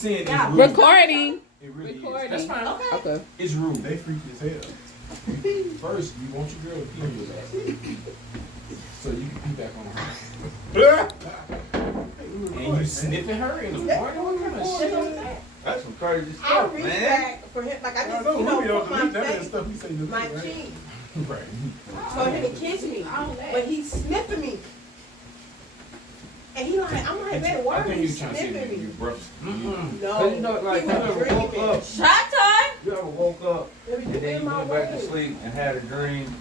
saying it's rude. Recording. It really Recording. is. That's fine. Okay. It's rude. They freaky as hell. First, you want your girl to pee on your lap. So you can pee back on her. And you sniffing her in the morning? What kind of shit is that? That's some crazy I stuff, reach man. back for him, like I I just, know, Ruby don't put delete my none of that face, stuff he say to my right? cheek, Right. for him to kiss me, but he's sniffing me. And he like, I'm like, man, why I are think you you trying to say sniffing you me? rough. No, Cause you know, like, he you was ever woke drinking. up, Shot time. you ever woke up, Let me and get then in you my went back to way. sleep and had a dream,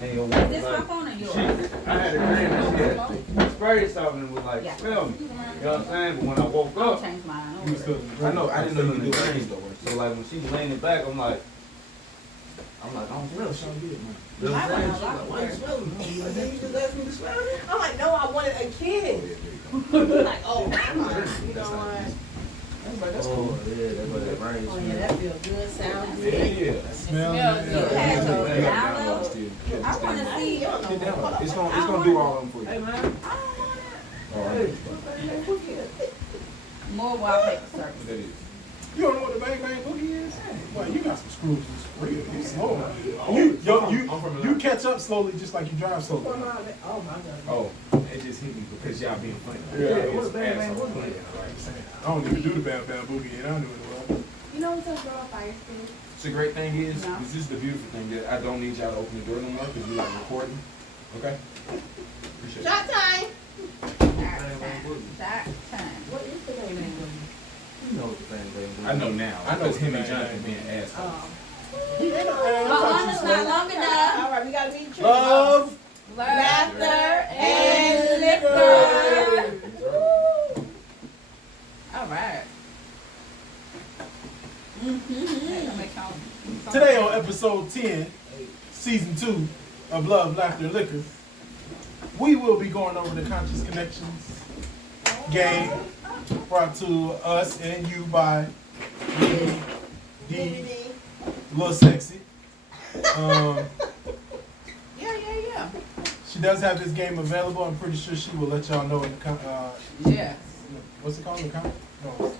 and you Is woke this my up. phone or yours? I had a dream and she had sprayed something and was like, Yeah. smell me. You know what I'm saying? But when I woke I'll up, change mine. He was still in the I know. I didn't know you could do Dream. that though. so like when she leaning back, I'm like, I don't smell Well, shit. Sean did, man. You know what I'm saying? She's like, why you smelling me? And then you just asked me to smell it? I'm like, no, I wanted a kid. Like, oh, I'm like, you know what? That's Oh, cool. yeah, that's what that brain Oh, yeah, smells. that feels good, sounds Yeah, good. yeah. Smell It it. smells good. Yeah. It has Yeah, a yeah, download. still. I want to see. You don't know Get down. what- It's gonna do all of them for Hey, you. man. All right. More wallpaper service. That is. You don't know what the Bang Bang Boogie is? Well, you got some screws. It's real. You slow. You catch up slowly just like you drive slowly. Oh, my God. Oh, it just hit me because y'all being funny. Yeah, It's what's Bang Bang asshole Boogie? playing, I don't even do the Bang Bang Boogie and I knew it well. You know what's up, girl? Fire stick. So the great thing is, No. this is the beautiful thing that I don't need y'all to open the door no more because we're like recording. Okay? Appreciate it. Shot time. That time. What is the name of it? You know what the thing is. I know now. I know Because him and what the Jonathan name being assholes. My arm is not long enough. All right, we gotta meet you. Love. Laughter and liquor. All right. Today on episode 10, season 2 of Love, Laughter, Liquor, we will be going over the Conscious Connections game brought to us and you by the Lil Sexy. Yeah. She does have this game available. I'm pretty sure she will let y'all know in the Yes. what's it called? The comment? No,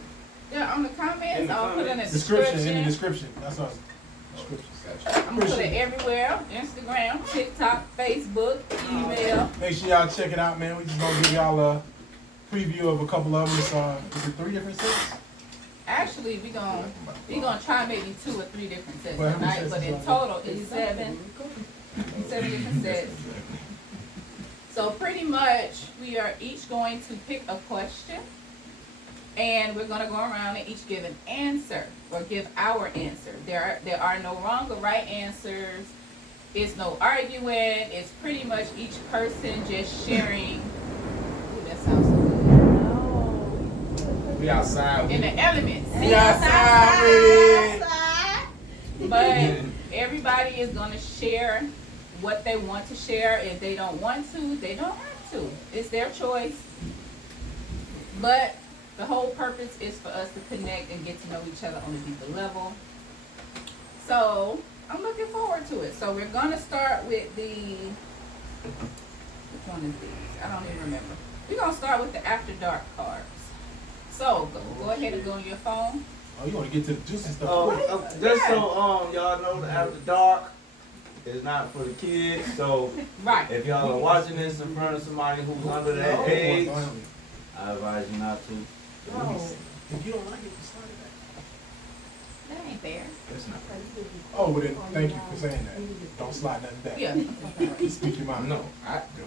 Yeah, on the comments, In the I'll put in the description. In the description. description. That's all. Description. I'm gonna put it everywhere: Instagram, TikTok, Facebook, email. Make sure y'all check it out, man. We just gonna give y'all a preview of a couple of them. Is it 3 different sets? Actually, we gonna try maybe 2 or 3 different sets Well, how many tonight, sets but is in that? total it's 7 different sets. So pretty much, we are each going to pick a question, and we're gonna go around and each give an answer or give our answer. There are no wrong or right answers. It's no arguing. It's pretty much each person just sharing. Ooh, that sounds so good. We outside. In the elements. We outside with it. But everybody is gonna share what they want to share. If they don't want to, they don't have to. It's their choice. But the whole purpose is for us to connect and get to know each other on a deeper level. So I'm looking forward to it. So we're gonna start with which one is these? I don't even remember. We're gonna start with the After Dark cards. So go ahead and go on your phone. Oh, you want to get to the juicy stuff? Just so y'all know, the After Dark is not for the kids. So Right. if y'all are watching this in front of somebody who's under that age, I advise you not to. No. If you don't like it, just slide it back. That ain't fair. That's not fair. Oh, well then, thank you for saying that. Don't slide nothing back. Yeah. Speak your mind. No,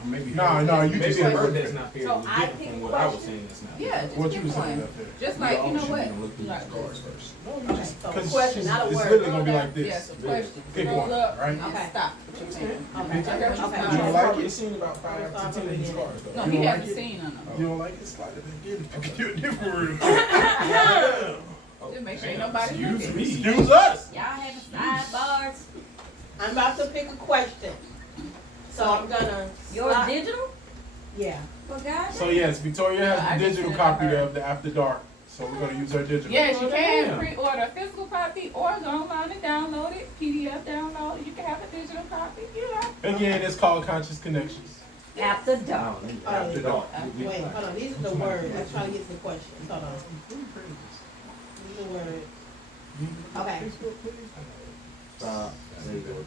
maybe. No, you maybe just I said heard it. that's not fair. So It was I different pick from a what I was question? saying. That's not fair. Yeah, just What pick you were saying one. up there. Just like, you know should what? even look through Like these cards this. first. No, you just So because question, not a it's word. literally gonna be like this. Yes, a question. Pick Roll one, up right? and Okay. stop. What you saying? Okay. Okay. You don't like it? You've seen about 5 to 10 of these cards, though. No, You he don't like hasn't it? seen none of them. You don't like it? Slide it back in. Pick you a different room. Just make sure ain't nobody looking. Excuse me. Excuse us. Y'all having sidebars? I'm about to pick a question. So I'm gonna. Yours slide- digital? Yeah. Well, guys. So yes, Victoria I has the just digital said copy her. of the After Dark. So we're gonna use her digital. Yes, you can damn. pre-order a physical copy or go online and download it. PDF download. You can have a digital copy. You know. Again, it's called Conscious Connections. After dark. After Dark. Wait, hold on. These are the words. I'm trying to get to the questions. Hold on. the word. Okay. There you go.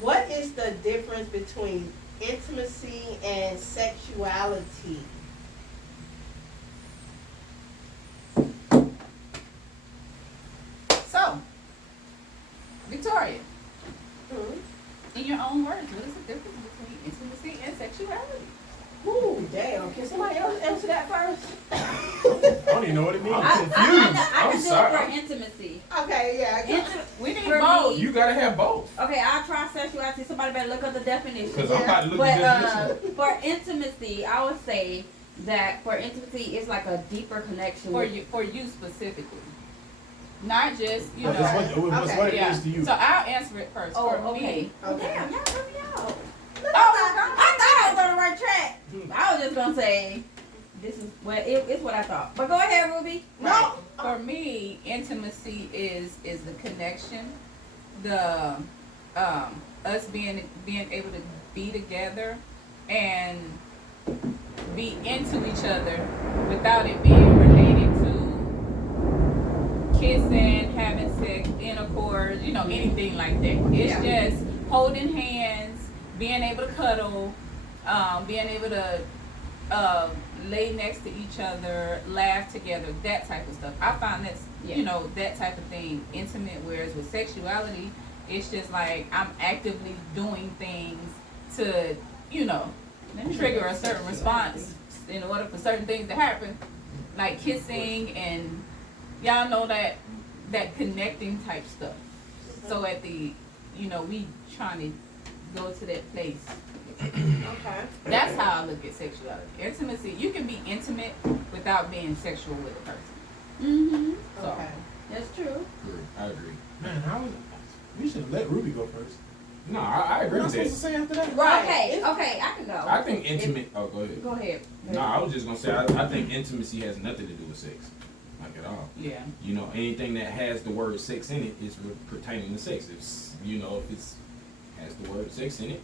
What is the difference between intimacy and sexuality? So, Victoria, Hmm? in your own words, what is the difference between intimacy and sexuality? Ooh, damn. Can somebody else answer that first? I don't even know what it means. I'm I confused. can do it sorry. for intimacy. Okay, yeah. We need For both. me- You gotta have both. Okay, I'll try sexuality. Somebody better look up the definition. Because I'm not looking But at this. for intimacy, I would say that for intimacy, it's like a deeper connection. For with- you specifically. Not just, you That's know. what it Yeah. is to you. So I'll answer it first. Oh, For okay. me. Oh, damn, y'all put me out. Oh, I thought I was on the right track. I was just gonna say, this is it's what I thought. But go ahead, Ruby. Right. For me, intimacy is the connection, the us being able to be together and be into each other without it being related to kissing, having sex, intercourse, you know, anything like that. It's just holding hands, being able to cuddle, being able to lay next to each other, laugh together, that type of stuff. I find that's, you know, that type of thing intimate, whereas with sexuality, it's just like I'm actively doing things to, you know, trigger a certain response in order for certain things to happen, like kissing and y'all know that connecting type stuff. So at the, you know, we trying to go to that place. Okay. That's how I look at sexuality. Intimacy, you can be intimate without being sexual with a person. Mm-hmm. So, Okay. That's true. I agree. Man, we should have let Ruby go first. No, I agree What am I with supposed to that. say after that? Right. Okay, I can go. I think intimate. Oh, go ahead. Go ahead. No, I was just gonna say I think intimacy has nothing to do with sex, like at all. yeah. You know, anything that has the word sex in it is pertaining to sex. If if it's has the word sex in it,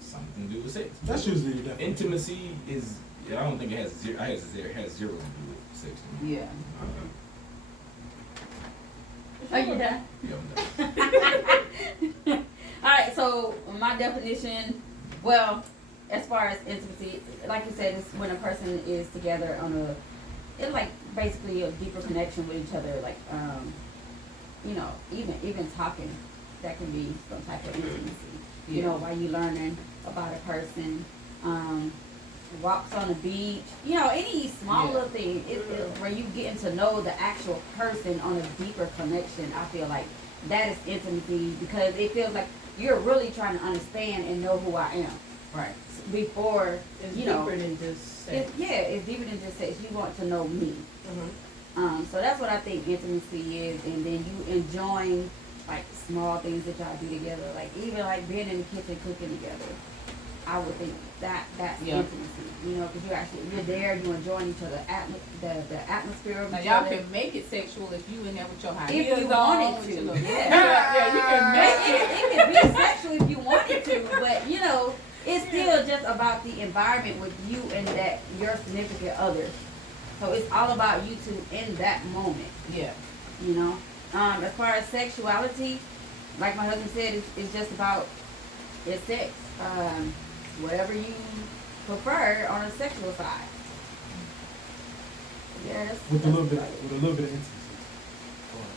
something to do with sex. That's usually the definition. Intimacy is. I don't think it has zero. It has zero to do with sex. To me. Yeah. Are you done? Yeah, I'm done. Alright, so my definition, well, as far as intimacy, like you said, it's when a person is together on it's like basically a deeper connection with each other, like, you know, even talking, that can be some type of intimacy. You know, while you learning about a person, walks on the beach, you know, any small little thing, it's where you getting to know the actual person on a deeper connection. I feel like that is intimacy because it feels like you're really trying to understand and know who I am. Right. Before, It's you know, deeper than just sex. it's deeper than just sex. You want to know me. Mhm. So that's what I think intimacy is, and then you enjoying like small things that y'all do together, like even like being in the kitchen cooking together. I would think that's intimacy, you know, because you're there, you enjoying each other, the atmosphere of Now each y'all other. can make it sexual if you in there with your high If heels you on, wanted with to. your little- Yeah. yeah, you can make it. It can be sexual if you wanted to, but you know, it's still just about the environment with you and that your significant other. So it's all about you two in that moment, Yeah. you know. As far as sexuality, like my husband said, it's just about it's sex. Whatever you prefer on a sexual side. Yes. With a little bit of intimacy.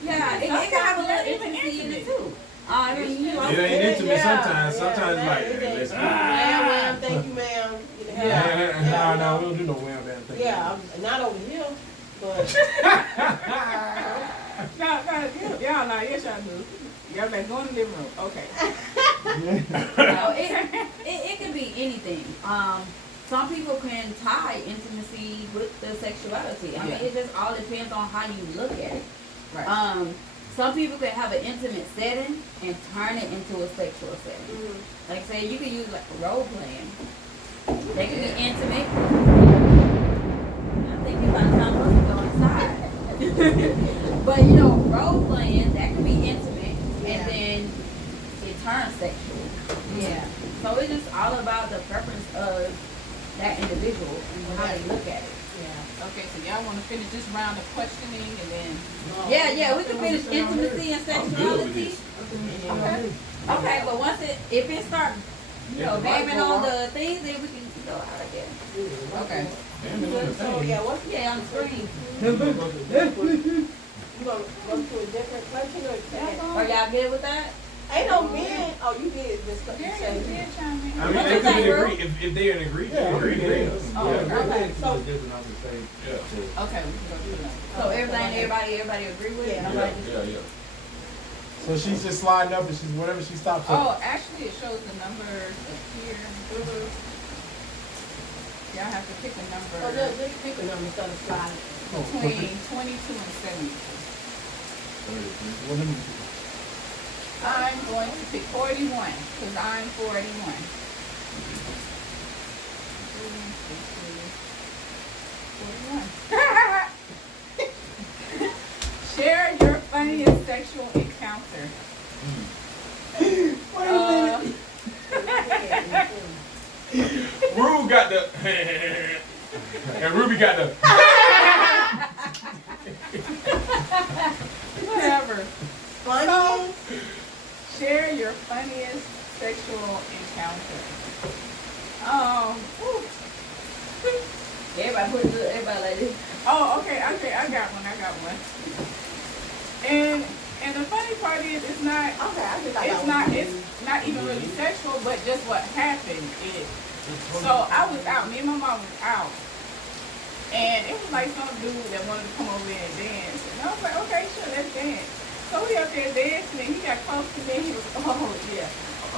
Yeah, it can have a little intimacy in it too. I mean, you know, It ain't intimate Yeah, sometimes. yeah, Sometimes yeah, like, it hey, is. let's go. Ma'am, thank you, ma'am. You know, No, we don't do no wham bam thing. Yeah, I'm not over here, but Y'all know, yes y'all do. Y'all better go in the living room. Okay. no, it can be anything. Some people can tie intimacy with the sexuality. I mean, it just all depends on how you look at it. Right. Some people can have an intimate setting and turn it into a sexual setting. Like say you can use like role playing. They can be intimate. I'm thinking about the time we go inside. But you know, role playing, that can be intimate and then it turns sexual. yeah. So it's just all about the preference of that individual and how they look at it. Yeah. Okay, so y'all want to finish this round of questioning and then. Yeah, we can finish intimacy and I'm good with sexuality. this. Okay. Okay, but once if it start, naming on the things, then we can go out like that. Okay. Damn it, on the So, thing. yeah, what's, Yeah, on the screen. you gonna go to a different question or Are y'all good with that? ain't no men, oh, you did this stuff, you Yeah, said. yeah, chime in. I mean, What they you could think, Ru? agree, if they agree, Yeah, agree, agree. Oh, yeah. Okay, so, Yeah. Okay, we can go to the next. So everybody agree with it? Yeah. Nobody Yeah. So she's just sliding up and she's whatever she stops at. Oh, actually, it shows the numbers up here. Y'all have to pick a number oh, just pick a number instead of sliding. between 22 and 70. Well, let me- I'm going to pick 41 because I'm 41. 41. Share your funniest sexual encounter. Rue got the, and Ruby got the. Whatever. Funny? Share your funniest sexual encounter. Whew. Everybody put it, everybody like this. Oh, okay, I got one. And the funny part is, it's not even really sexual, but just what happened is, so I was out, me and my mom was out, and it was like some dude that wanted to come over there and dance, and I was like, okay, sure, let's dance. So we up there dancing, and he got close to me, and he was, oh yeah,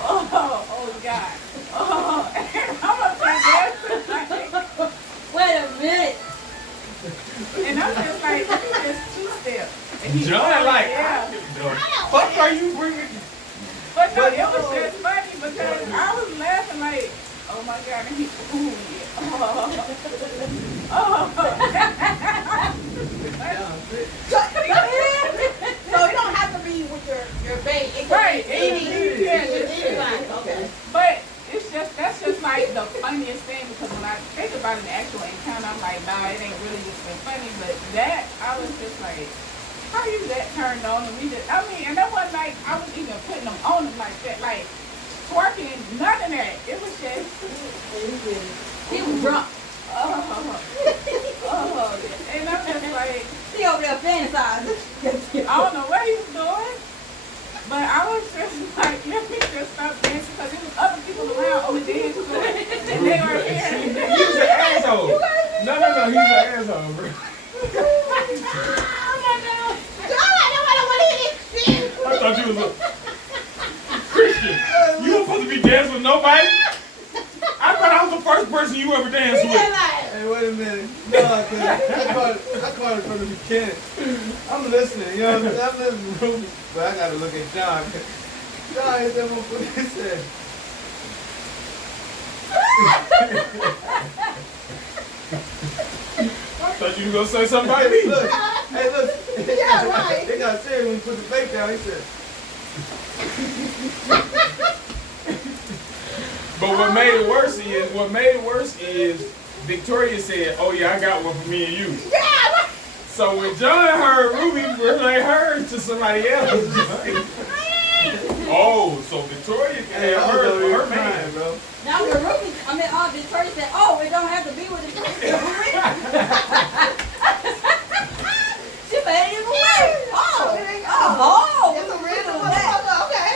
oh God, and I'm up there dancing, like, Wait a minute. and I'm just like, you just two-step. And he- John, like, yeah. fuck are you bringing? But no, it was just funny because I was laughing like, oh my God, and he, ooh, So it don't have to be with your bait. It could Right, be any, yeah, just- anybody. Okay. But it's just, that's just like the funniest thing because when I think about an actual encounter, I'm like, nah, it ain't really just been funny. But that, I was just like, how you that turned on? And we just, I mean, and that wasn't like, I was even putting them on him like that, like twerking, none of that. It was just, He was drunk. and I'm just like, He over there fantasizing. I don't know what he was doing, but I was just like, let me just stop dancing because there was other people around on the dance floor, and they were here. He was an asshole. No, he was an asshole, bro. I thought you was a Christian. You weren't supposed to be dancing with nobody. I thought I was the first person you ever danced with. Hey, wait a minute. No, I caught it from the beginning. I'm listening, you know what I'm saying? I'm listening to Ruby, but I gotta look at John. John hit that motherfucker. He said, I thought you were gonna say something about me. look, hey, look. Yeah, right. They got serious when he put the fake down. He said, But what made it worse is Victoria said, "Oh yeah, I got one for me and you." So when John heard Ruby relay hers to somebody else, oh, so Victoria can hey, have I hers was for her over here man. crying, bro. Now the Ruby, Victoria said, oh, it don't have to be with the She made it even worse. That's a real okay.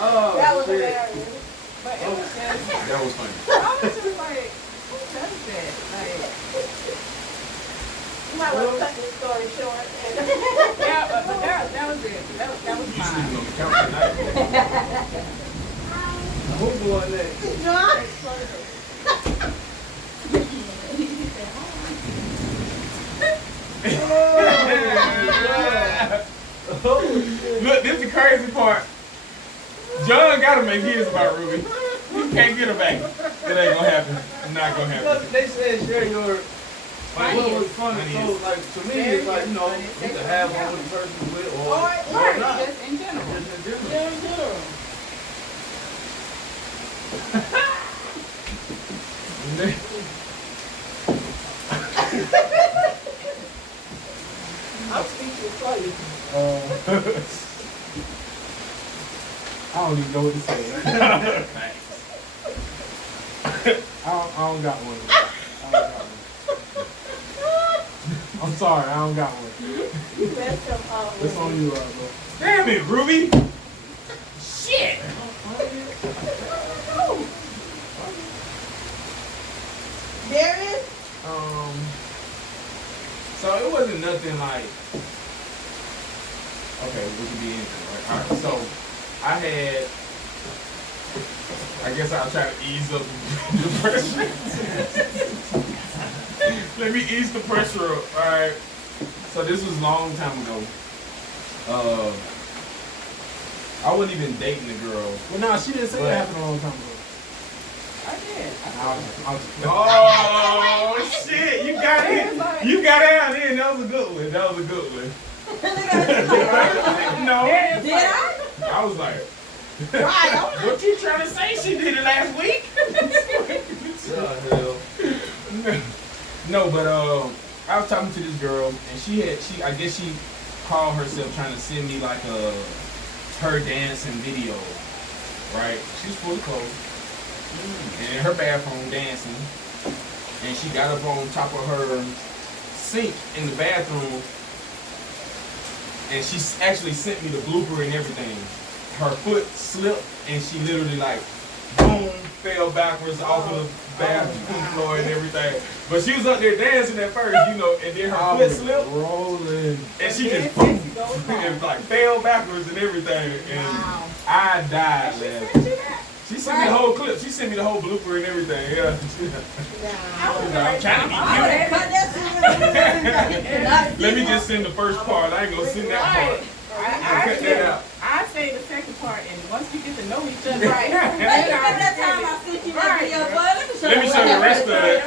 Oh, That was shit. hilarious. But it was just, That was funny. I was just like, who does that? Like, You might want to cut this story short. yeah, but that was it. That was You mine. sleeping on the couch tonight. Who going next? John? Look, this is the crazy part. John gotta make his about Ruby. He can't get her back. It ain't gonna happen. It's not gonna happen. Look, they said share your like what was funny. So like to me it's like, you know, you can have one with the person with or Right, not. just in general. Just in general. just for you. I don't even know what to say. I don't got one. I'm sorry, I don't got one. You messed up all It's on you, bro. Damn it, Ruby. Shit. Darius? So it wasn't nothing like. Okay, we can be anything, right? All right. So I guess I'll try to ease up the pressure. Let me ease the pressure up. All right. So this was a long time ago. I wasn't even dating the girl. Well, no, she didn't say that happened a long time ago. I did. Oh shit! You got it. You got it out in. That was a good one. That was a good one. No. Did I? I was like, what you trying to say? She did it last week? No, but I was talking to this girl, and I guess she called herself trying to send me like her dancing video, right? She's fully clothed, and in her bathroom dancing, and she got up on top of her sink in the bathroom, and she actually sent me the blooper and everything. Her foot slipped, and she literally like, boom, fell backwards off of the bathroom floor and everything. But she was up there dancing at first, and then her foot slipped, rolling, and she just boom, and like fell backwards and everything. And I died, man. She sent me the whole clip. She sent me the whole blooper and everything. Yeah. I'm trying to be cute. Let me just send the first part. I ain't gonna send that part. Cut that out. I say the second part, and once we get to know each other, right? That time I sent you that video, boy, Let me show you the rest of it.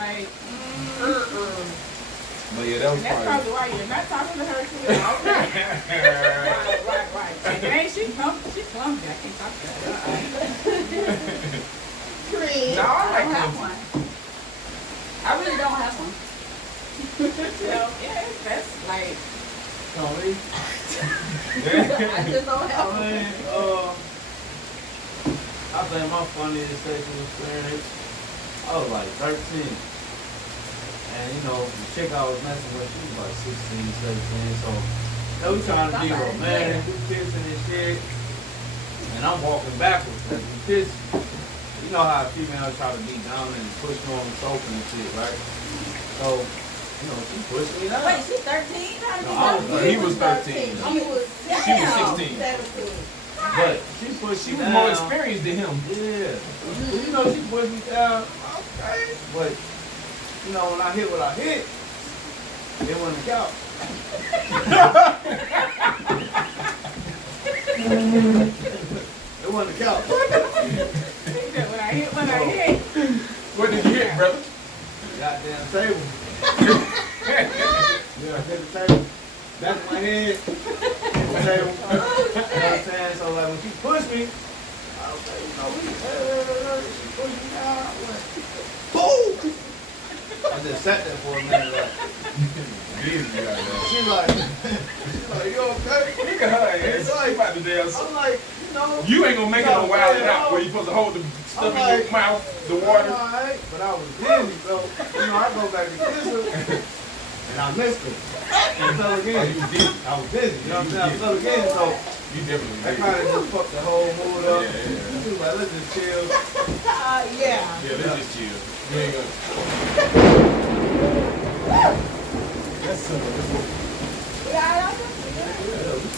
Like, But yeah, that was and that's probably why you're not talking to her too. Right. And ain't she clumsy? She's clumsy. I can't talk to her. Chris. No, I I like don't have them. one. I really don't have one. So, yeah, that's like, Tony. I just don't have one. I think my funniest sexual experience, I was like 13. And the chick I was messing with, she was like 16, 17. So they was trying to be romantic, we kissing and shit. And I'm walking backwards as we kiss. You know how females try to be down and push you on the sofa and shit, right? So, she pushed me down. Wait, she's 13? How did No, you I know? was He was 13. She was She was 16. 17. But she pushed She me was down. more experienced than him. Yeah. She pushed me down. Okay. But, when I hit what I hit, it wasn't the couch. It wasn't the couch. when I hit. What did you hit, brother? Goddamn table. Yeah, I hit the table. That's my head. Hit the table. You know what I'm saying? So like when she pushed me, I was like, she pushed me down. I went, boom! I just sat there for a minute like, she's like, you okay? Look at her ass. She about to dance. I'm like, You ain't gonna make it no wild it out where you supposed to hold the stuff in your mouth, the water. Alright, but I was dizzy, so I go back to kiss her, and I missed her. And fell again. You did. I was dizzy, you know what I'm saying? I fell again, so You definitely that did. kind of just fucked the whole mood up. Yeah. She was like, let's just chill. Yeah. Yeah, let's just chill. You ain't gonna. That's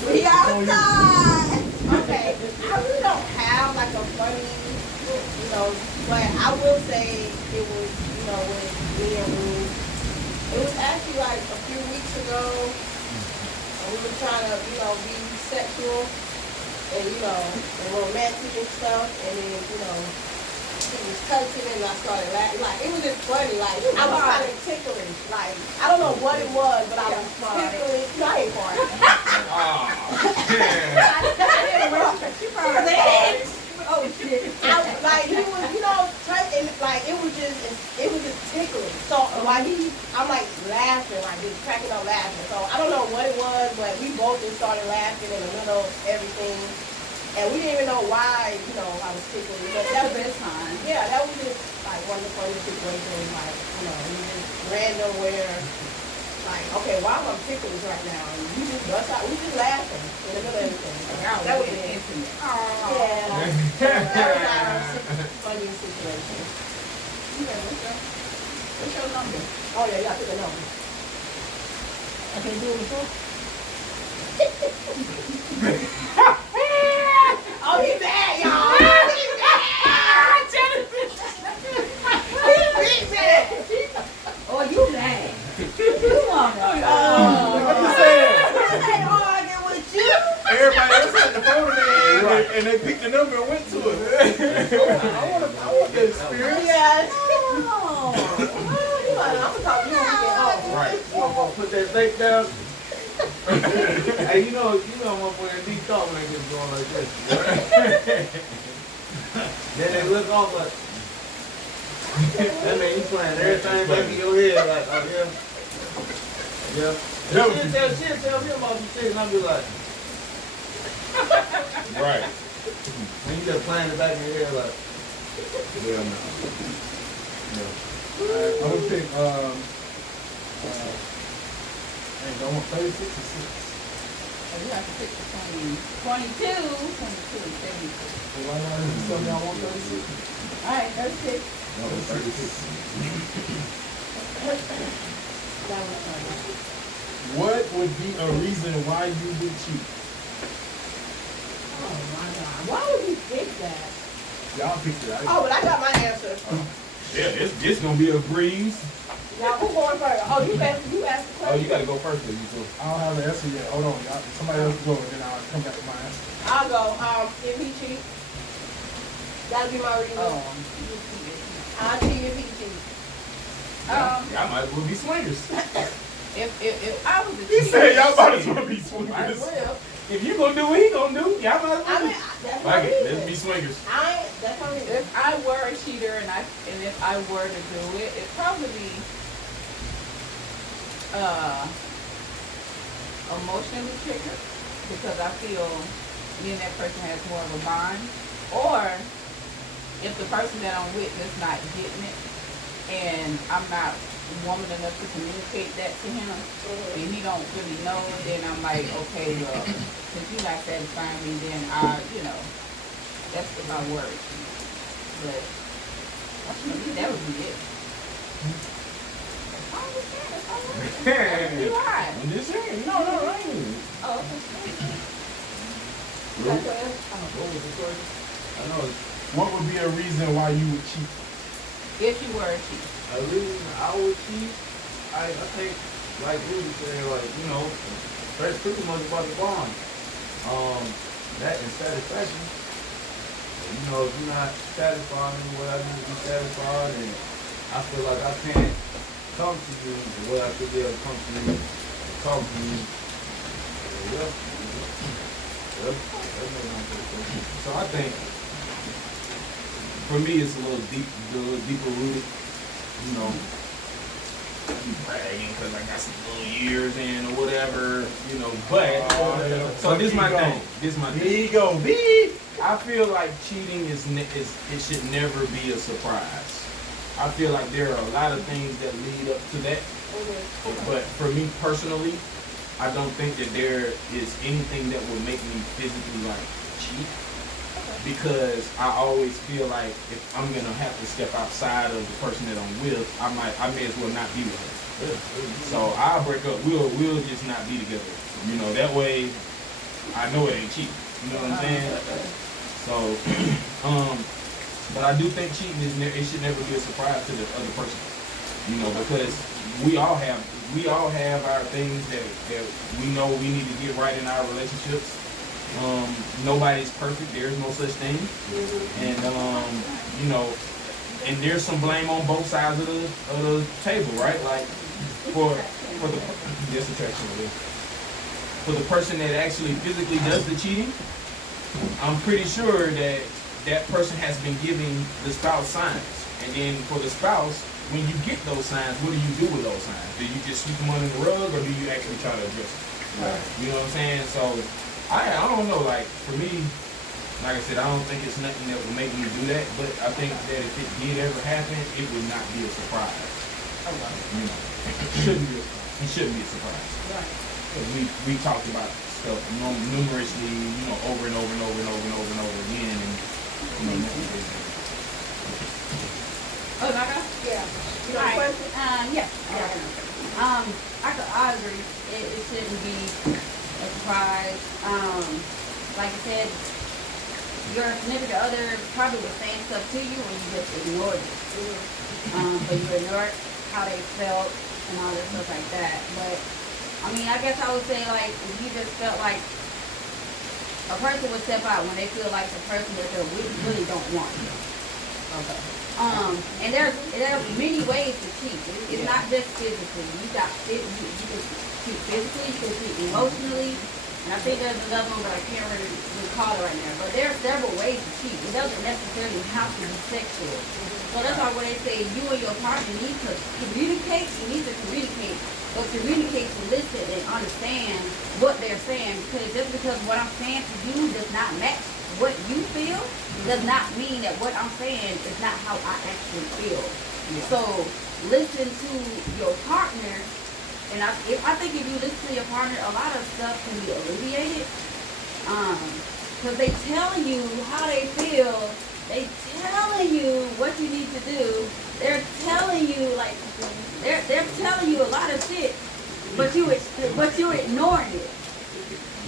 We outside. Okay. I really don't have like a funny, but I will say it was, when me and Ruth, it was actually like a few weeks ago. And we were trying to, be sexual and, and romantic and stuff. And then, he was touching and I started laughing. Like, it was just funny. Like, I was kind of tickling. Like, I don't know what it was, but I was tickling. I ain't far. Oh, shit. Like, he was, touching, like, it was just tickling. So, like, I'm like laughing, like, just cracking up start laughing. So I don't know what it was, but we both just started laughing in the middle of everything. And we didn't even know why, you know, I was tickled. But that was That's the best time. yeah, that was just like one of the funny situations, like, you know, we just random where, like, okay, why am I tickled right now? And you just bust out, we just laughing in the middle of everything. That was it. intimate. Yeah, that was our funny situation. Okay, what's your number? Oh yeah, you gotta pick a number. I can't do it before. Oh, he's mad, y'all. He's mad. Oh, you mad. You want What you saying? I ain't arguing with you. Everybody else had the phone in their hand, and they picked the number and went to it. I want the experience. Yes. I'm gonna talk to you when we get home. Right. You gonna put that steak down? Hey, you know, my boy D talk when they get going like this. Then they look off like, that man, you playing everything back in your head like, oh yeah, yeah. She'll tell me about some shit, and I'll be like, Right. and you just playing the back of your head like, yeah, no. I'm gonna pick, I want 36 or 6. Oh, you have to pick between 22 and 72. Why not? Some y'all want 36? All right, 36. No, 36. That was funny. What would be a reason why you would cheat? Oh my God. Why would you pick that? Y'all picked it. Oh, but I got my answer. Yeah, this gonna be a breeze. Now, who going first? Oh, you asked the Oh, question. you gotta go first, baby. So. I don't have the answer yet. Hold on, y'all. Somebody else go, and then I'll come back with my answer. I'll go. If he cheat, that'll be my reason. Oh, I'll cheat if he cheat. Y'all might as well be swingers. if I was a He cheater, said y'all might as well be I swingers. will. If you gonna do what he gonna do, y'all might as I well. mean, that's my Like it. reason. Let's be swingers. That's my reason. If I were a cheater and if I were to do it, it'd probably be emotionally triggered because I feel me and that person has more of a bond. Or if the person that I'm with is not getting it and I'm not woman enough to communicate that to him and he don't really know, then I'm like, okay, well, since you're not satisfying me, then that's my word. But that would be it. I understand. You lied. I'm just saying. No, I ain't. Oh, okay. That's your answer. What was the question? I know it's What would be a reason why you would cheat? If you were a cheat. a reason I would cheat. I think, like Rudy said, like, you know, that's pretty much about the bond. That and satisfaction. You know, if you're not satisfying me what I need to be satisfied, and I feel like I can't come to you the way I should be able to come to you, and talk to you. So I think for me it's a little deeper rooted. You know, I'm bragging because I got some little years in or whatever. You know, but so this is my thing. This is my thing. There you go, B. I feel like cheating is it should never be a surprise. I feel like there are a lot of things that lead up to that. But for me personally, I don't think that there is anything that would make me physically like cheat. Because I always feel like if I'm gonna have to step outside of the person that I'm with, I may as well not be with her. So I'll break up. We'll just not be together. You know, that way I know it ain't cheating. You know what I'm saying? So, but I do think cheating it should never be a surprise to the other person. You know, because we all have our things that we know we need to get right in our relationships. Nobody's perfect. There's no such thing. And you know, and there's some blame on both sides of the table, right? Like for the yes, attraction. For the person that actually physically does the cheating, I'm pretty sure that person has been giving the spouse signs. And then for the spouse, when you get those signs, what do you do with those signs? Do you just sweep them under the rug, or do you actually try to address them? Right. You know what I'm saying? So I don't know. Like for me, like I said, I don't think it's nothing that would make me do that. But I think that if it did ever happen, it would not be a surprise. You know, Shouldn't be. it shouldn't be a surprise. Right. Because we talked about stuff numerously, you know, over and over and over and over and over and over again, and you know, nothing is. Oh, am I go? Yeah. You got a Alright, question? yeah, I got an answer. I agree. It shouldn't be a surprise. Like I said, your significant other probably was saying stuff to you when you just ignored it. But you ignored how they felt and all this stuff like that. But I mean, I guess I would say like if you just felt like a person would step out when they feel like the person that they really don't want. Okay. And there's many ways to cheat. It's not just physically. You can cheat physically, you can cheat emotionally, and I think there's another one, but I can't really recall it right now. But there are several ways to cheat. It doesn't necessarily have to be sexual. So that's why when they say you and your partner need to communicate, you need to communicate. But communicate to listen and understand what they're saying. Because just because what I'm saying to you does not match what you feel, does not mean that what I'm saying is not how I actually feel. Yeah. So listen to your partner, and I think if you listen to your partner, a lot of stuff can be alleviated. Because they telling you how they feel, they telling you what you need to do. They're telling you like they're telling you a lot of shit, but you ignoring it.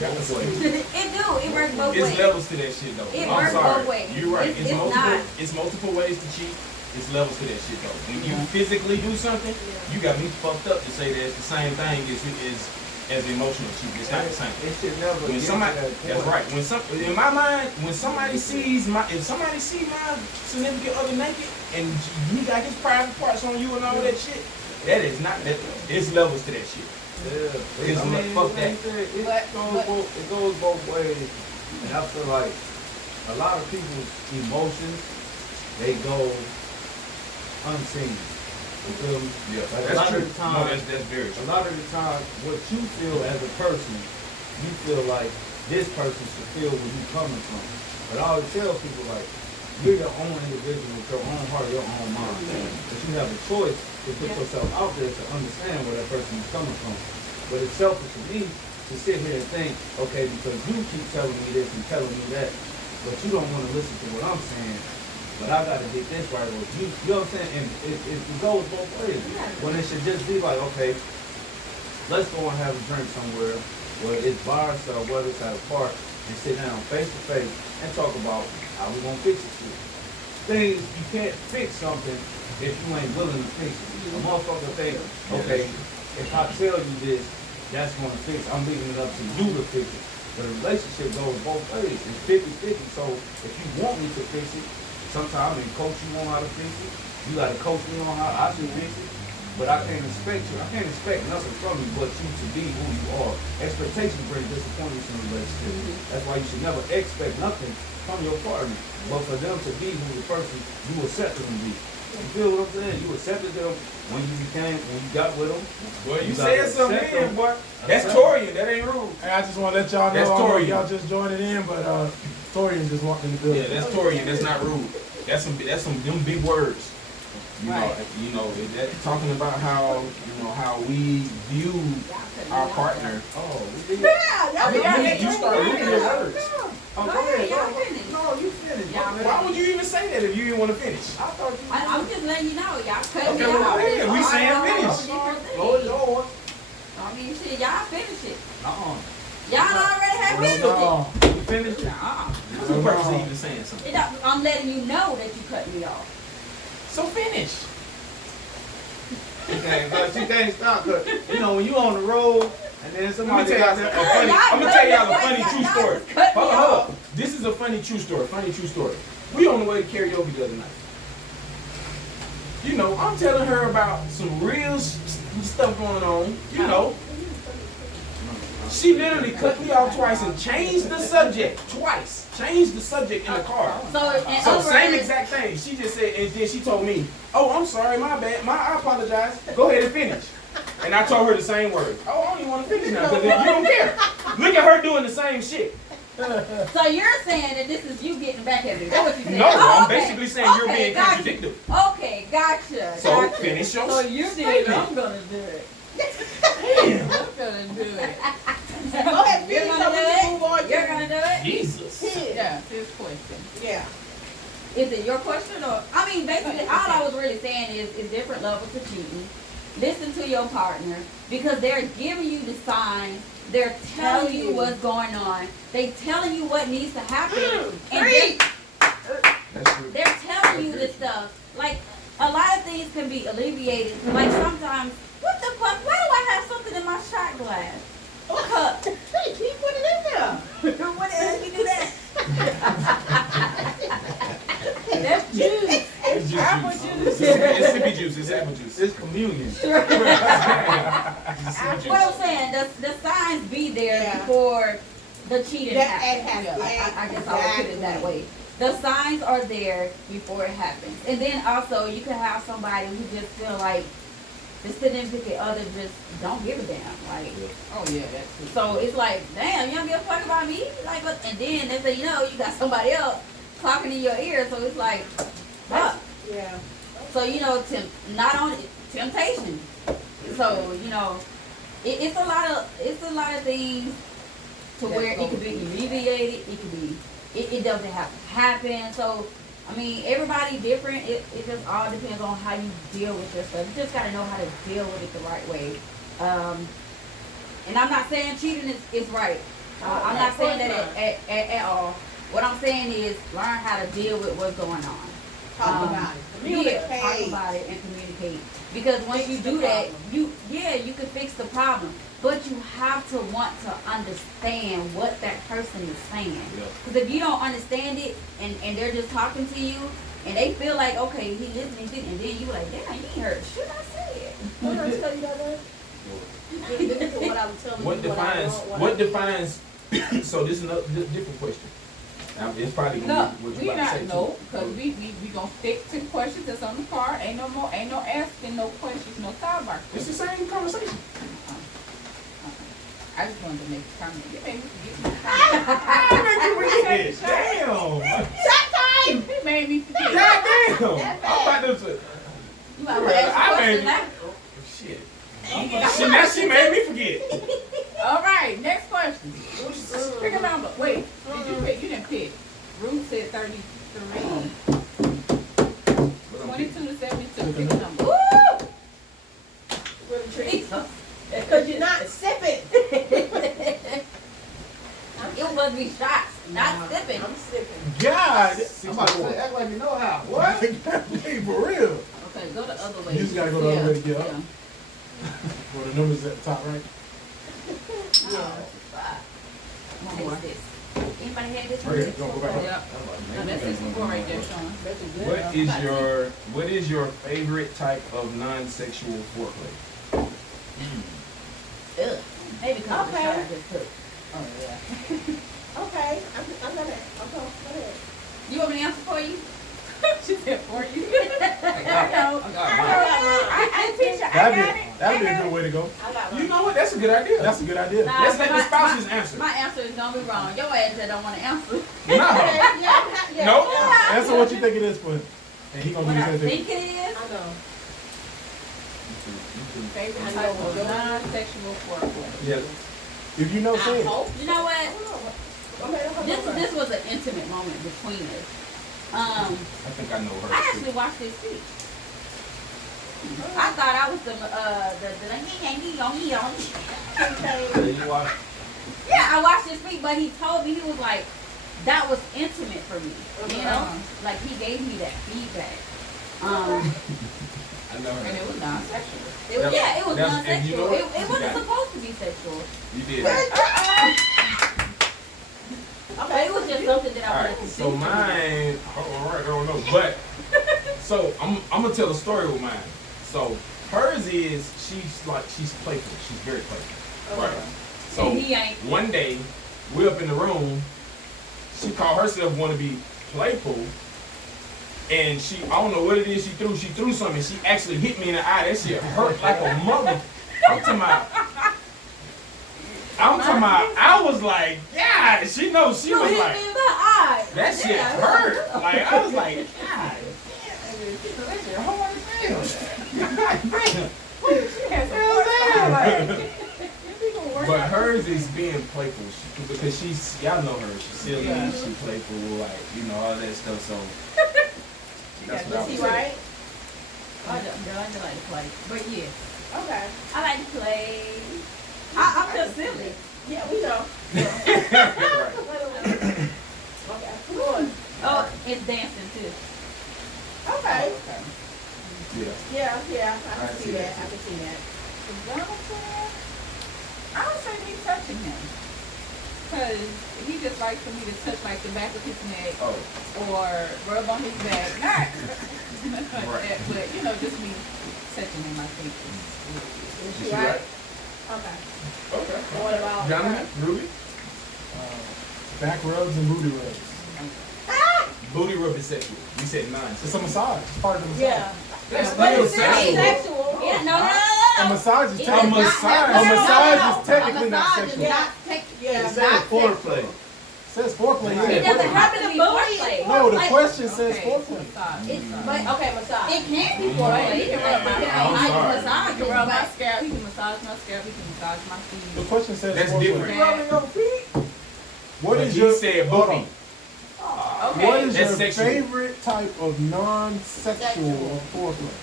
That's what It works both it's ways. levels to that shit though. It I'm works sorry. both ways. You're right. It's It's multiple ways to cheat. It's levels to that shit though. When you physically do something, you got me fucked up to say that it's the same thing as emotional cheating. It's not the same. It should never When get somebody, to that that's point. right. In my mind, when somebody sees if somebody see my significant other naked and he got his private parts on you and all that shit, that is not that. It's levels to that shit. Yeah, Because I mean, fuck like that. I said, But- it goes both ways, and I feel like a lot of people's emotions they go unseen. You feel me? Yeah, Like a that's lot true. of the time, No, that's very true. a lot of the time, what you feel as a person, you feel like this person should feel where you coming from. But I always tell people like, you're your own individual with your own heart, your own mind. But you have a choice to put yourself out there to understand where that person is coming from. But it's selfish for me to sit here and think, okay, because you keep telling me this and telling me that, but you don't want to listen to what I'm saying. But I gotta get this right, or you know what I'm saying? And it goes both ways. When it should just be like, okay, let's go and have a drink somewhere, where it's bar or whether it's at a park, and sit down face to face and talk about how we gonna fix it. Things you can't fix something if you ain't willing to fix it. A motherfucker think, okay, if I tell you this, that's gonna fix it. I'm leaving it up to you to fix it. But a relationship goes both ways. It's 50-50. So if you want me to fix it, sometimes I may coach you on how to fix it. You gotta coach me on how I should fix it. But I can't expect nothing from you but you to be who you are. Expectations bring disappointments in a relationship. That's why you should never expect nothing from your partner, but for them to be who the person you accepted them to be. You feel what I'm saying? You accepted them when you got with them. Well, you gotta said something accept in, boy. them. That's Torian. That ain't rude. Hey, I just want to let y'all know, That's I know Torian. y'all just joined it in, but Torian just walked in the building. Yeah, that's Torian. That's not rude. That's some them big words. Right. That talking about how we view our partner. Oh, we did. Yeah, You start reading your words. Oh, Go ahead, y'all finish. No, you finished. Y'all Why would you even say that if you didn't want to finish? I thought you. I'm just letting you know, y'all cut Okay, me well, off. go ahead. We saying finish. Lord, Lord. I mean, shit, y'all finish it. Uh-uh. Y'all already have finished it. No, You finished it? What's the purpose of even saying something? I'm letting you know that you cut me off. So finish. But you can't stop. 'Cause, when you on the road and then Let me somebody tell y'all got something. that. I'm gonna tell y'all a funny true Y'all story. just cut me Hold off. on. This is a funny true story. We on the way to karaoke the other night. I'm telling her about some real stuff going on. She literally cut me off twice and changed the subject twice. Changed the subject in the car. So, So same exact thing. She just said, and then she told me, "Oh, I'm sorry, my bad. I apologize. Go ahead and finish." And I told her the same words. "Oh, I don't even want to finish now because you don't care." Look at her doing the same shit. So you're saying that this is you getting back at me? That's what you saying? No, Oh, I'm okay. basically saying you're Okay, being gotcha. contradictory. Okay, gotcha. So gotcha. finish your So you did. statement. I'm gonna do it. Damn. I'm gonna do it. Go ahead, You're finish gonna so do we can it. move on. You're gonna do it. Jesus. Yeah, this question. Yeah. Is it your question or? I mean, basically, all I was really saying is different levels of cheating. Listen to your partner because they're giving you the signs. They're telling you what's going on. They telling you what needs to happen, and they're telling you this stuff. Like a lot of things can be alleviated. Like sometimes, what the fuck? Why do I have something in my shot glass? A cup. Hey, keep putting it in there. What the hell did you do that? That's juice. It's just Apple juice. juice. It's sippy juice. It's apple juice. It's communion. It's sippy juice. What I'm saying, the signs be there Yeah. before the cheating That happens. happens. I guess I would put it that way. The signs are there before it happens. And then also you can have somebody who just feel like the significant other just don't give a damn. Like, Oh yeah, that's it. so it's like, damn, you don't give a fuck about me? Like, what? And then they say, you know, you got somebody else talking in your ear, so it's like, fuck. Yeah. So, you know, not only temptation. So, you know, it's a lot of things to where it could be alleviated, it could be, it doesn't have to happen. So, I mean, everybody different. It just all depends on how you deal with your stuff. You just gotta know how to deal with it the right way. And I'm not saying cheating is right. I'm not saying that at all. What I'm saying is learn how to deal with what's going on. Talk about it. Communicate. Yeah, talk about it and communicate. Because once you do that, you can fix the problem. But you have to want to understand what that person is saying. Because if you don't understand it and they're just talking to you and they feel like, okay, he listening to it, and then you like, damn, you ain't heard shit I said. What did I tell you about that? What I was telling What you, what defines? So this is another different question. Now, it's probably No, gonna be what we you about to not say. no, too. because we gonna stick to the questions that's on the card. Ain't no asking no questions, no sidebar It's the questions. same conversation. I just wanted to make a comment. You made me forget. Damn! Shut time! He made me forget. Goddamn! I'm about to say, You might want to ask I a made question now. shit. She made me forget. All right, next question. Pick a number. Wait, did you pick? You didn't pick. Ruth said 33. 22 to 72. Pick a number. Woo! Because you're not sipping. It must be shots, not sipping. I'm sipping. God, I'm about to say, act like you know how. what? Hey, for real. Okay, go the other way. You just gotta go the other way to get up. Yeah. Well, the numbers at the top, right? Oh, fuck. One more. Anybody had this one? Okay, go back up. Yep. No, that's 64 right there, Sean. That's a good What is your favorite type of non-sexual foreplay? Ugh. Maybe because of the Okay. shot I just took. Oh yeah. Okay, I'm gonna. Okay, go ahead. You want me to answer for you? She said for you. I know. I teach you. I got it. That'd be a good way to go. I got You know what? That's a good idea. That's a good idea. Nah, Let's let the my- spouses answer. My answer is gonna be wrong. Your ass said don't want to answer. No. Yeah. Nope. Answer what you think it is for him. And he gonna What do I the same think thing. it is. I know. Favorite I type know. of non-sexual foreplay. Yeah. If you know, say it. You know what? This This was an intimate moment between us. I think I know her. I too. actually watched this too. I thought I was the You watch. Yeah, I watched his speak, but he told me, he was like, that was intimate for me. You know? Like he gave me that feedback. I know And her. it was non-sexual. It was, yeah, it was That's- and you know non-sexual. what? It wasn't supposed to be sexual. You did. But it was just something that I All wanted right. to So see. mine. All right. I don't know, but so I'm gonna tell a story with mine. So hers is she's playful. She's very playful. Right. So And he ain't. one day, we up in the room. She called herself want to be playful, and I don't know what it is she threw. She threw something. She actually hit me in the eye. That shit hurt like a mother. I'm talking about. I was like, yeah. She knows. She You was hit like, me in the eye. that shit Yeah. hurt. Like I was like, God. That shit hard as hell. But hers is being playful because y'all know her. She's silly, she playful, like all that stuff. So that's what I Is was he saying. right? I don't like to play. But yeah, Okay. I like to play. I'm just silly. Yeah, we know. Right. Okay, come on. Oh, it's dancing too. Okay. Yeah. Yeah, I can see that. I can see that. Jonathan, I would say me touching him. Because he just likes for me to touch like the back of his neck Oh. or rub on his back. Not Right. that, but just me touching him, I think. Is Is she she right? right? Okay. Okay. And what about Jonathan, Ruby? Back rubs and booty rubs. Ah! Booty rub is sexual. You said nine. It's a massage. It's part of the massage. Yeah. That's But still it's still sexual. sexual. Yeah, no. A massage is It technically A massage. A massage No. is technically A not massage is sexual. not sexual. Yeah. It says foreplay. It says foreplay. It Yeah. doesn't have to be foreplay. No, the Like, question says Okay, foreplay. massage. But Okay, massage. it can be Mhm. foreplay. You can rub my I'm I sorry. can massage He it, can rub my but scalp, he can massage my scalp, he can massage my The feet. question says That's foreplay. different. You rubbing your feet? What But is he your said hold booty. on. Okay. What is That's your sexual. favorite type of non-sexual foreplay?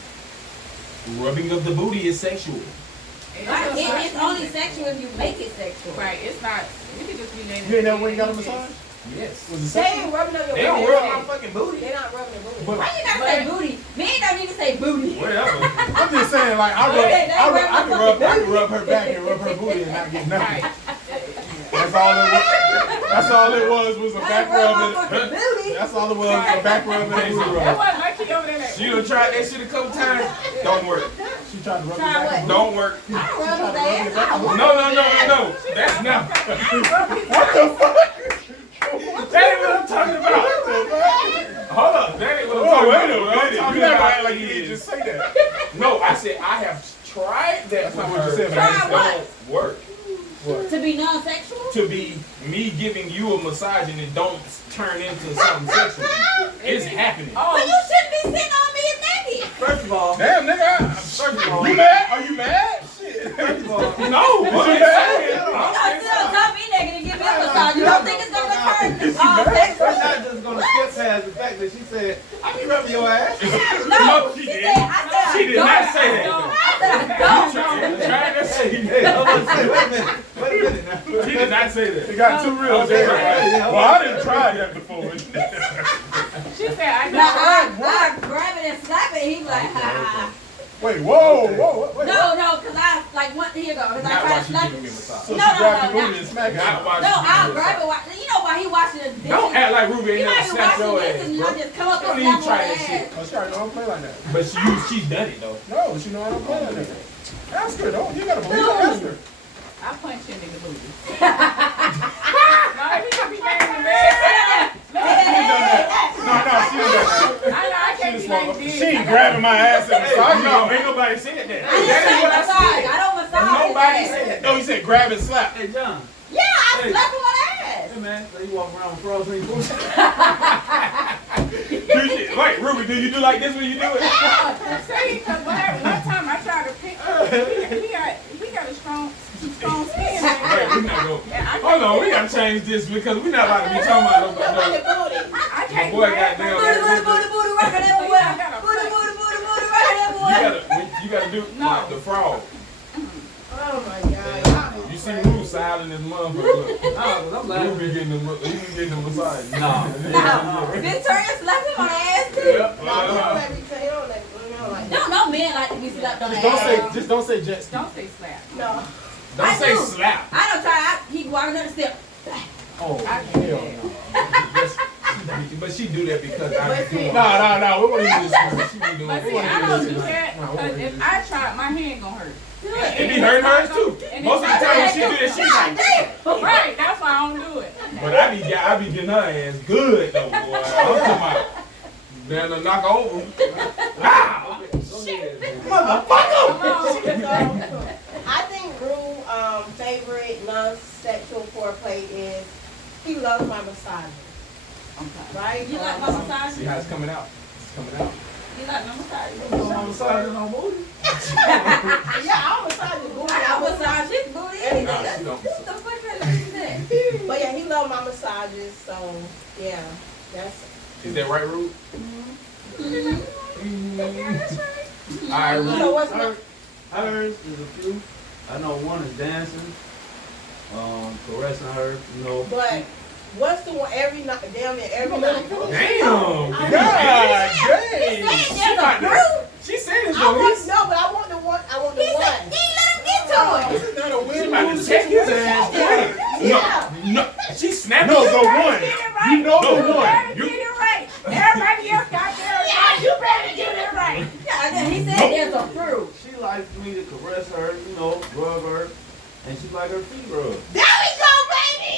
Rubbing of the booty is sexual. it's only sexual if you make it sexual. Right, it's not, we could just be named. You ain't never went and got a massage? Yes. Was it They sexual? ain't rubbing up your They don't booty. rub my fucking booty. They're not rubbing their booty. But Why you gotta say booty? Men don't need to say booty. Whatever. I'm just saying, like, I can rub her back and rub her booty and not get nothing. Right. That's all it was a back I rub my rub. fucking booty. That's all it was, a back rub and a booty That rub. wasn't like he over there like, She done tried that shit a couple times. Don't work. She tried to rub Try her back. what? Don't work. I rub his ass. I No, want no. That's not. What the fuck? That ain't what I'm talking about. Hold up. That ain't what I'm Oh, talking wait about. a What I'm minute. talking You never about act like you didn't is- just say that. No, I said I have tried that That's with not what you her. said, but man. it Try what? don't work. What? to be non-sexual. To be me giving you a massage and it don't turn into something sexual. It's happening. Well, you shouldn't be sitting on me naked. First of all, Damn, nigga. first of all, You mad? Are you mad? Shit. first of all, No, Is what she I'm mad? saying, You I'm don't saying sit on top of me naked and give me a massage. You don't think it's gonna turn sexual? we're not just gonna skip past the fact that she said, I be rubbing your ass. No, she she did. said, I said, She did I not don't. say that. I said, I don't. Trying to say Hey, that. I'm gonna say, wait a minute now. She did not say It that. got too real there. Yeah. Well, I didn't try that before. she said, I Now know. I grab it and slap it. He be like, ha. Wait, whoa, wait. No, cause I like one. Here you go. Cause I Not try while to she slap giving me a it. massage. So No, she no, grabbed no, your booty no. and smacked Not it. while No, she I'll giving me a grab it. massage. You know while he washing the dishes. Don't act like Ruby He ain't might never be slapped washing your the ass, dishes and bro. I just come up Don't and even slap try her that shit. ass. Oh, she already know I don't play like that. But she's done it though. No, she know I don't play like that. Ask her, though. You gotta believe her. Ask her. I punch him in the booty. No, he could be named the man. No, she done that. I know, I can't be like this. She ain't grabbing my ass and Hey, massaging no, me. ain't nobody said that. I didn't That say ain't what I massage. said. I don't massage. Nobody his ass. said that. No, he said grab and slap. Hey, John. Yeah, I Hey. slapped him on the ass. Hey, man. So you walk around with frozen boots? Wait, Ruby, do you do like this when you do it? See, because one time I tried to pick he got a strong skin. Wait, Man. we not going. And I Hold on, we gotta change this because we not about to be talking about Nobody nobody. booty. I My can't boy grab goddamn. my- Booty, rock that boy. Booty, rock that boy. You gotta do No. like the frog. Oh my God. You see Ruby silent as motherfucker. Look. No, 'cause I'm laughing. Ruby getting the massage. No. Now, Victoria slapped him on the ass too. Yep. No, don't let me tell you, don't let me like that. No men like to be slapped on the Just ass. don't say jet ski. Don't say slap. No. Don't I say do. slap. I don't try. He walking up the step. Oh, I hell can't do no. But she do that because I But do see- it. No, we won't even listen. She be doing But it. see, I don't do that No, because if I try, my hand gonna hurt. It be hurting hers too. And And Most of the it's time when like- she do that, she like, Right, that's why I don't do it. but I be getting her ass good though, boy. I'm talking about, down to knock over. Ah! Come on. So, I think Rue favorite love sexual foreplay is he loves my massage. Okay. Right? You like my massage? See how it's coming out? It's coming out. You like my massage? I'm massaging on booty. Yeah, I'll massage his booty. I massage his booty. Anything. Nah, That's she don't. what the fuck is that? But yeah, he loves my massages, so yeah, that's. Is that right, Rude? Mm-hmm. Alright, So Rude. what's my? Hers is a few. I know one is dancing, caressing her, you know. But what's the one every night? Damn it, every night. Damn! God He dang. said there's a group. She said it's I want release. no, but I want the one. I want the He said one. he let him get to it. This is not a She win about to lose check his situation. ass. Yeah. No, she snapped. No, it. the one. You know the No. one. You- Get it right. Everybody else got theirs right. You better get it right. Yeah, he said there's a fruit. She likes me to caress her, you know, rub her, and she like her feet rubbed. There we go, baby.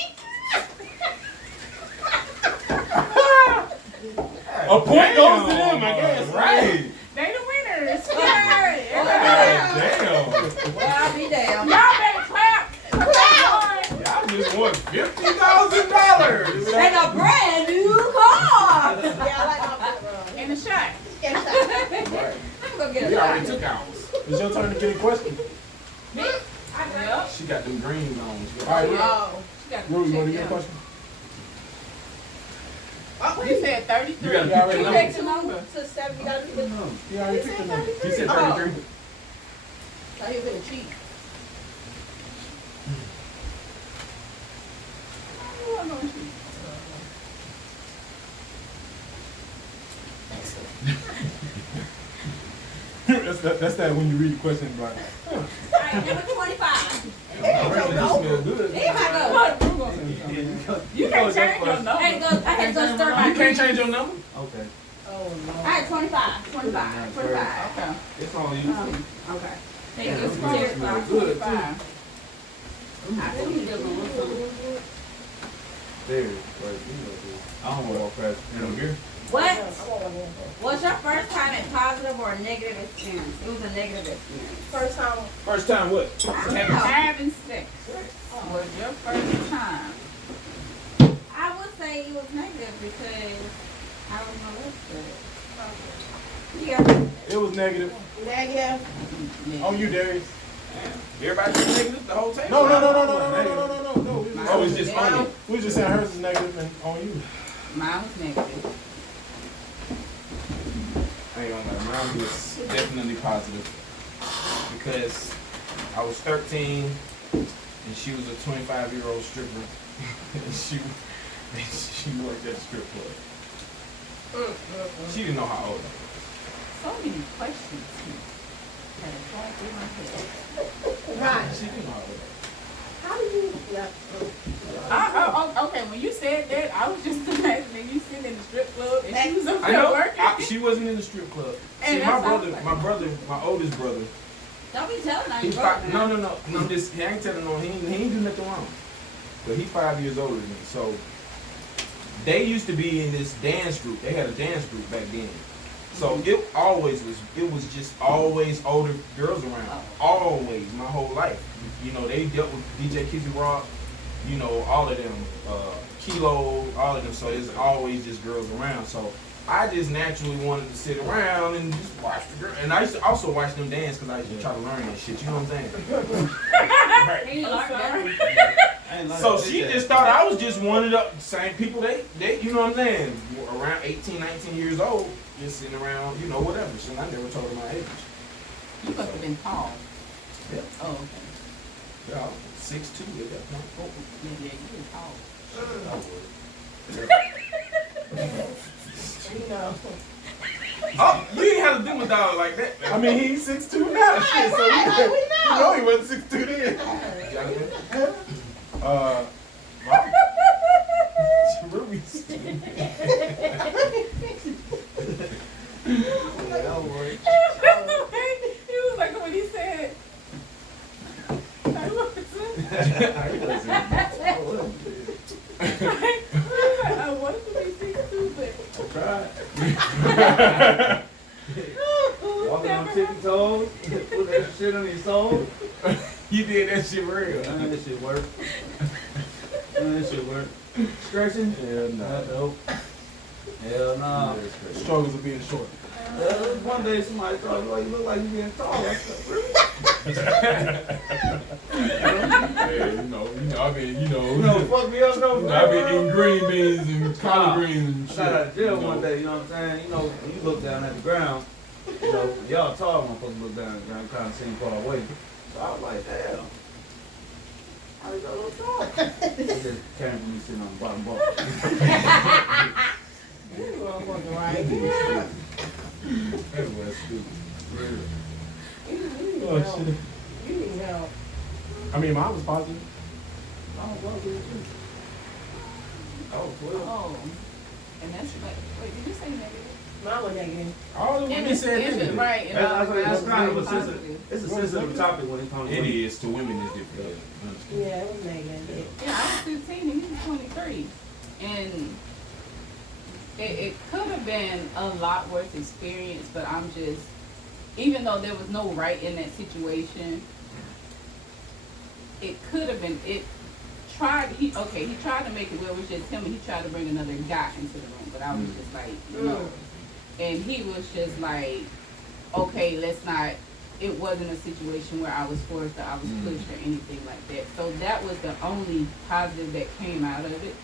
A point goes to them, I guess. Right. They the winners. God Yeah. damn. Well, I'll be damned. Y'all better clap. Clap. Y'all just won $50,000. And a brand new car. Yeah, I like my foot rub. And a shot. Get a shot. Right. I'm gonna get We a already shot. took ours. It's your turn to get a question. Yep. She got them green on. All right, Oh. She got Rue, you want to check get a out. question? You said 33. You gotta pick the You number. picked the number. To 7, you gotta do it. You already picked the number. He said Oh. 33. So he was gonna cheat. Oh, I'm gonna shoot. That's that when you read the question, right? Alright, number 25. Really, this smell good. Here I go. What? Who gonna say? You can't change your I had to number. go, I had to go stir my You can't change your number? Okay. Oh no. I had 25. 25. 25. Okay. It's on you. Okay. Thank Yeah, you. this Cheers. one smells Good, good, too. fine. I think he doesn't want some. There, right, you know this. I don't want to walk past. You know, beer? What I want one more. was your first time in positive or negative experience? It was a negative experience. First time. First time what? Having sex was your first time. I would say it was negative because I was molested. Yeah. It was negative. Negative. On you, Darius. Everybody just negative the whole table? No. We was Oh, it's just on you. We was just saying hers is negative and on you. Mine was negative. I ain't gonna lie, mine was definitely positive because I was 13 and she was a 25-year-old stripper. and she worked at the strip club. She didn't know how old I was. So many questions. Had a fly through my head. Right. She didn't know how old I was. How do you? Yeah. Okay, when you said that, I was just imagining you sitting in the strip club and she was up I there know. working. She wasn't in the strip club. And See, that's how- my brother, my oldest brother, Don't be telling her he you broke five, now. no. He ain't telling no. He ain't do nothing wrong. But he 5 years older than me. So they used to be in this dance group. They had a dance group back then. So it was just always older girls around. Always, my whole life. You know, they dealt with DJ Kizzy Rock, you know, all of them, Kilo, all of them. So there's always just girls around. So I just naturally wanted to sit around and just watch the girl. And I used to also watch them dance because I used to try to learn that shit. You know what I'm saying? He I'm learned sorry. that. I ain't like So that she shit. just thought I was just one of the same people they you know what I'm saying, around 18, 19 years old, just sitting around, you know, whatever. So I never told her my age. You must have been tall. Yeah. Oh, okay. Yeah, I was 6'2" at that point. Oh, yeah, you were tall. I was. You know. Oh, you ain't have to do my dog like that. I mean, he's 6'2" now. Shit, so Right, we we know. know he wasn't 6'2" then. Ruby. Yeah, that work. He was like when he said, Walking on tippy toes, put that shit on your soul. You did that shit real. That shit work. That shit work. Stretching? Hell no. Nope. Hell no. Struggles of being short. One day somebody told me, "Oh, you look like you getting tall." I said, "Really?" Hey, I've been, Fuck me up, no. I've been eating green beans and collard greens and I shit. got out of jail you know. one day, you know what I'm saying? When you look down at the ground, y'all tall motherfuckers look down at the ground, kind of seem far away. So I was like, damn. How you got a little tall? It just came from me sitting on the bottom bar. You motherfucking right. That was stupid. Real. You need Oh, help. shit. You need help. I mean, mine was positive. Oh, what was it? Oh, well. Oh, and that's like, wait, did you say negative? Mine was negative. All the And women it's, said it's negative. right. And That's that's kind of very a sensitive. positive. It's a sensitive topic when it comes to It women. is to women is different. I understand. Yeah, it was negative. Yeah, I was 15 and he was 23. And it could have been a lot worse experience, but I'm just, even though there was no right in that situation, it could have been, he tried to make it where it was just him and he tried to bring another guy into the room, but I was just like, no. And he was just like, okay, let's not, it wasn't a situation where I was forced or I was pushed or anything like that. So that was the only positive that came out of it.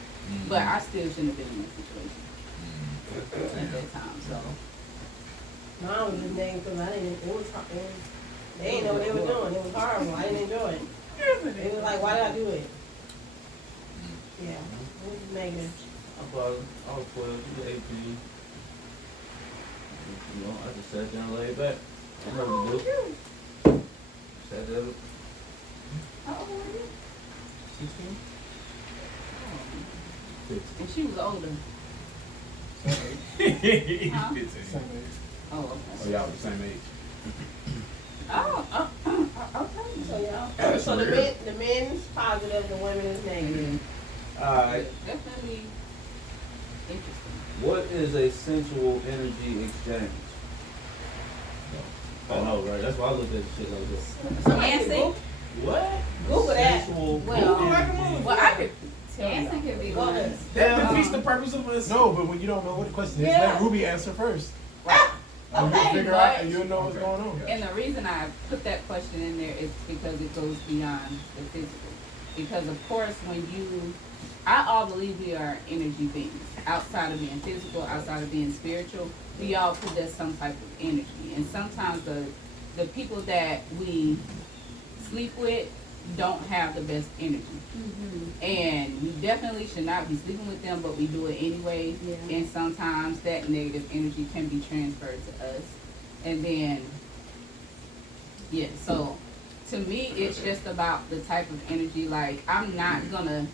But I still shouldn't have been in that situation at that time. So Mine was just negative because I didn't, they didn't know what they were doing. It was horrible. I didn't enjoy it. It was like, why did I do it? Yeah, it was negative. I was 12, you were 18. I just sat down and laid back. I heard the book. Sat there. how old were you? 16? And she was older. He Huh? did say Same that. age. Oh, Oh, okay. y'all the same age. Okay. So yeah. That's So the real. men's positive, the women is negative. Alright. Definitely interesting. What is a sensual energy exchange? I know, right? That's why I looked at the shit like this. Dancing? What? Google that. Sensual Well, energy. Well, I could tell you. Dancing could be Go one. ahead. That defeats the purpose of us. No, but when you don't know what the question is, Yeah. let Ruby answer first. Right. And you'll Okay, figure out but- and you'll know what's Okay. going on. And the reason I put that question in there is because it goes beyond the physical. Because of course, I all believe we are energy beings. Outside of being physical, outside of being spiritual, we all possess some type of energy. And sometimes the people that we sleep with don't have the best energy. Mm-hmm. And we definitely should not be sleeping with them, but we do it anyway. Yeah. And sometimes that negative energy can be transferred to us. And then, yeah, so to me, it's just about the type of energy. Like, I'm not gonna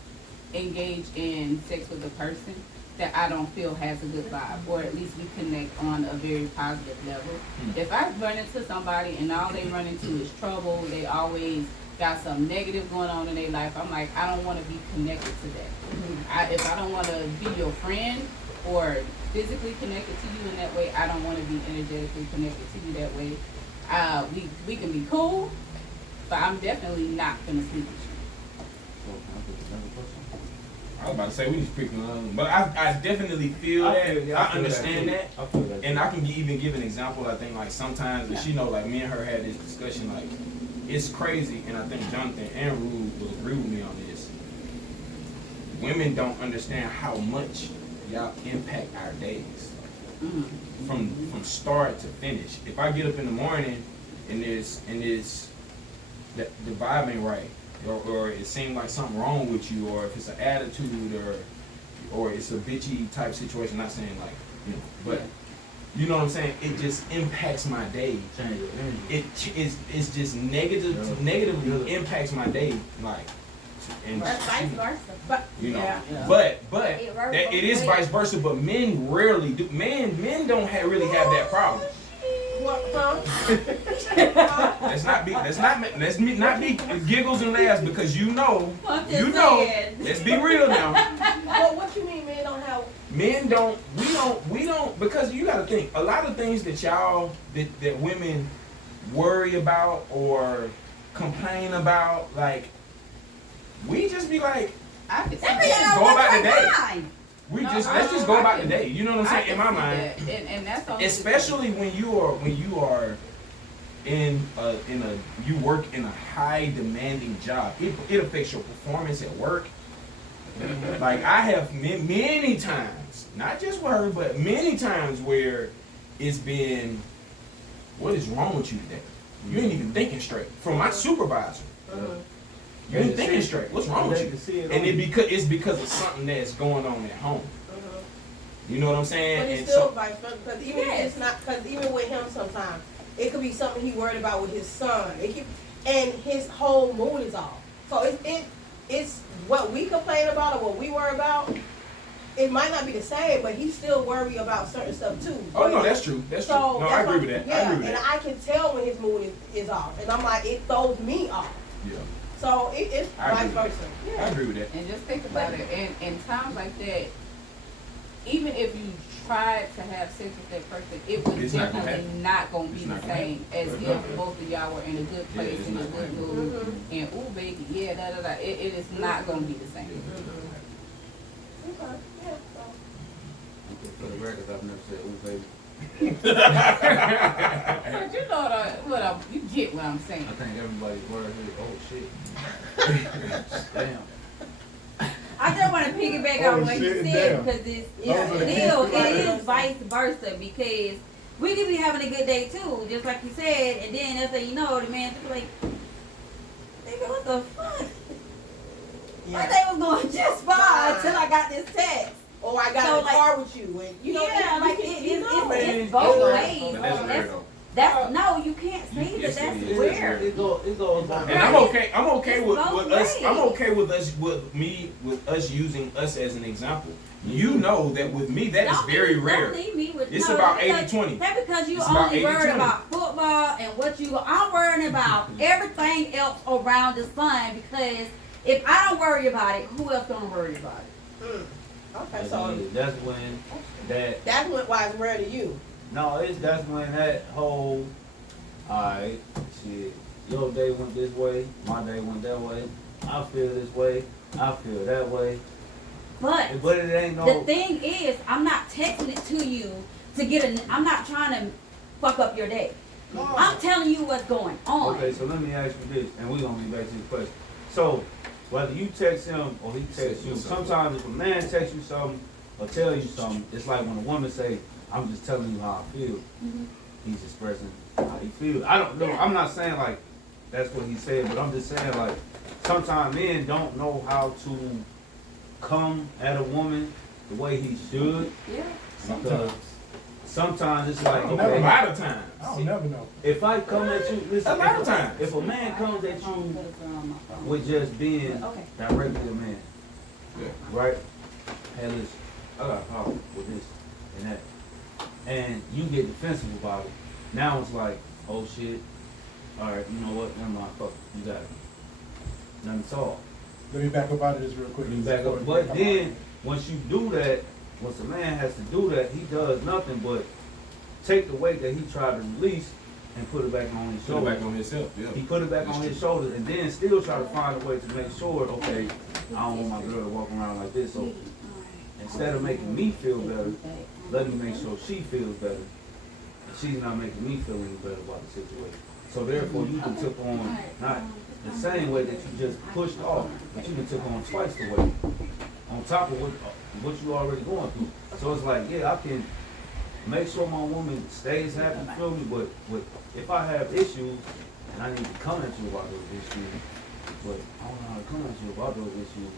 engage in sex with a person that I don't feel has a good vibe, or at least we connect on a very positive level. If I run into somebody and all they run into is trouble, they always got some negative going on in their life, I'm like, I don't want to be connected to that. If I don't want to be your friend or physically connected to you in that way, I don't want to be energetically connected to you that way. We can be cool, but I'm definitely not gonna sleep with you. I was about to say we need to pick one, but I definitely feel that. I understand that. I feel that. And I can even give an example. I think like sometimes, and she know, like me and her had this discussion. Like it's crazy, and I think Jonathan and Rue will agree with me on this. Women don't understand how much y'all impact our days, from start to finish. If I get up in the morning and the vibe ain't right, or it seems like something wrong with you, or if it's an attitude, or it's a bitchy type situation. Not saying like, but you know what I'm saying. It just impacts my day. Change your energy. It's just negatively impacts my day. Like, and Vice versa. But you know, yeah. but It works it both is ways. vice versa. But men rarely do. Men don't really have that problem. What, huh? Let's not be giggles and laughs, because I'm just you know. saying. Let's be real now. Well, what you mean men don't have? Men don't, we don't, because you gotta think, a lot of things that that women worry about or complain about, like, we just be like, I could see That be Let's that. just our go about the day. time. let's just go about the day. You know what I'm I saying? can In my see mind, that. And that's only especially when you are you work in a high demanding job, it affects your performance at work. Like I have many times, not just with her, but many times where it's been, what is wrong with you today? You ain't even thinking straight. From my supervisor, you ain't thinking straight. What's wrong with you? And it's because of something that's going on at home. You know what I'm saying? But it's And still so, vice versa, because even if it's not, because even with him sometimes, it could be something he worried about with his son. And his whole mood is off. So it's what we complain about or what we worry about. It might not be the same, but he still worry about certain stuff too. oh no, that's true. That's true. So No, I that's agree why- with that. Yeah, I agree with and that. I can tell when his mood is off, and I'm like, it throws me off. Yeah, So it's I vice agree with versa. I Yeah. agree with that. And just think about it. In times like that, even if you tried to have sex with that person, it was It's not gonna definitely happen. not going to be It's the not gonna same as It's if not. both of y'all were in a good Yeah, place, it's in a not good gonna mood, and ooh baby, yeah, da da da. It is not going to be the same. Okay. Yeah. So. For the record, I've never said, ooh, baby. But you know you get what I'm saying. I think everybody's word is, oh shit. Damn. I just want to piggyback Oh, on what you shit, said damn. because it is vice versa because we could be having a good day too, just like you said, and then that's say, you know, the man just be like, nigga, what the fuck? My day was going just fine until I got this text. Or I got So, in the like- car with you, and you know, Yeah, like it's both But ways. that's weird though. That's no, you can't say Yes, that. it That's is. weird. It goes on. And I'm okay. I'm okay It's with both us. I'm ways. okay with us using us as an example. You know that with me that is Don't very leave- rare. Don't leave me with It's no, about because- 80-20. That's because you It's about only worried 80-20. about football and what you. I'm worrying about everything else around the sun because if I don't worry about it, who else gonna worry about it? Okay, so That's when that that's why it's rare to you. no, that's when that whole alright, shit, your day went this way, my day went that way, I feel this way, I feel that way. But But it ain't the no thing is, I'm not texting it to you to get a. I'm not trying to fuck up your day. I'm telling you what's going on. okay, so let me ask you this, and we're gonna be back to the question. So whether you text him or he texts you, sometimes if a man texts you something or tell you something, it's like when a woman say, I'm just telling you how I feel. Mhm. He's expressing how he feels. I don't know. I'm not saying like that's what he said, but I'm just saying like sometimes men don't know how to come at a woman the way he should. Yeah. Because sometimes it's like, I don't A know. okay, lot of times. I don't never know. if I come at you, listen, A lot of times. if a man comes at you with just being Okay. directly a man, Yeah. right? Hey, listen, I got a problem with this and that. And you get defensive about it. Now it's like, oh shit, alright, you know what, never mind, fuck it, you got it. Nothing solved. Let me back up out of this real quick. You back up. But then, once you do that, once a man has to do that, he does nothing but take the weight that he tried to release and put it back on his Put it shoulders. back on himself. Yeah. He put it back on his shoulders and then still try to find a way to make sure, okay, I don't want my girl to walk around like this. So instead of making me feel better, let me make sure she feels better. And she's not making me feel any better about the situation. So therefore, you can took on not the same way that you just pushed off, but you can took on twice the weight on top of what you already going through. So it's like, yeah, I can make sure my woman stays happy, feel me, but if I have issues and I need to come at you about those issues, but I don't know how to come at you about those issues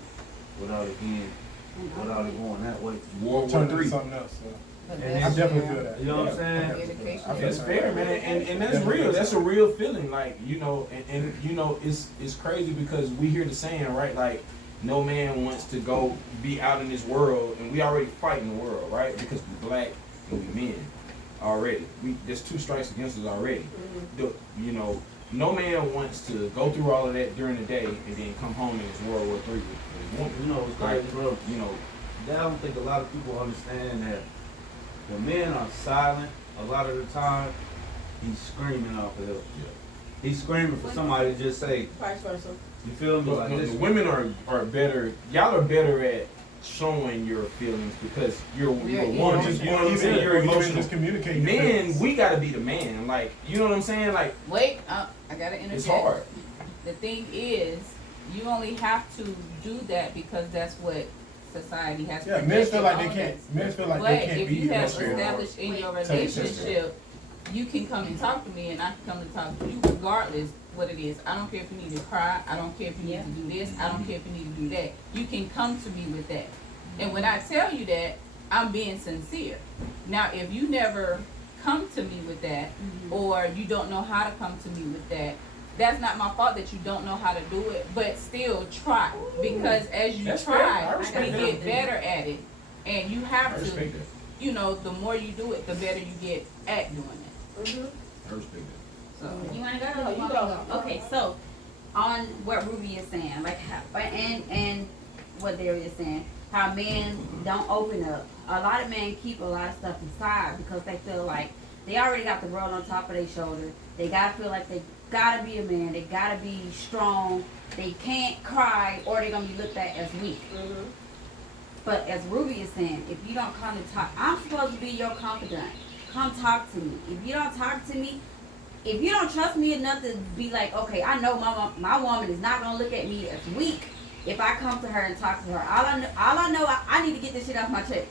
without it going that way. World War Turn into III. something else. So. But And I that's definitely fair. feel that. You know what I'm Yeah, saying? Dedication. I feel That's that. fair, man, and that's real. That's a real feeling. Like you know, and you know, it's crazy because we hear the saying, right? Like, no man wants to go be out in this world, and we already fighting the world, right? Because we black and we men already. There's 2 strikes against us already. You know, no man wants to go through all of that during the day and then come home in his World War III with his woman. You know, it's crazy, bro. You know, I don't think a lot of people understand that when men are silent, a lot of the time, he's screaming off of help. He's screaming for somebody to just say, Vice versa. you feel me? But Like the this. women are better. Y'all are better at showing your feelings because you're We're one. emotional. Just you know what I'm saying. You're even emotional. just communicating. your Men, feelings. we gotta be the man. Like you know what I'm saying. Like Wait, I gotta interject. it's hard. The thing is, you only have to do that because that's what society has. Yeah, men projected feel like they on us. can't. Men feel like But they can't if be you have that's fair. established in your Tell your sister. relationship, you can come and talk to me, and I can come and talk to you regardless what it is. I don't care if you need to cry. I don't care if you need to do this. I don't care if you need to do that. You can come to me with that. And when I tell you that, I'm being sincere. Now, if you never come to me with that, or you don't know how to come to me with that, that's not my fault that you don't know how to do it, but still try. Because as you That's fair. I try, respect you that. get better at it. And you I have to, respect that. you know, the more you do it, the better you get at doing it. Mm-hmm. I respect that. So, You wanna go? No, Or you want go. me to go? Okay, so on what Ruby is saying, like how, and what Daria is saying, how men don't open up. A lot of men keep a lot of stuff inside because they feel like they already got the world on top of their shoulder. They gotta feel like they gotta be a man. They gotta be strong. They can't cry or they're gonna be looked at as weak. Mm-hmm. But as Ruby is saying, if you don't come to talk, I'm supposed to be your confidant. Come talk to me. If you don't talk to me, if you don't trust me enough to be like, okay, I know my woman is not gonna look at me as weak if I come to her and talk to her. All I know, I need to get this shit off my chest.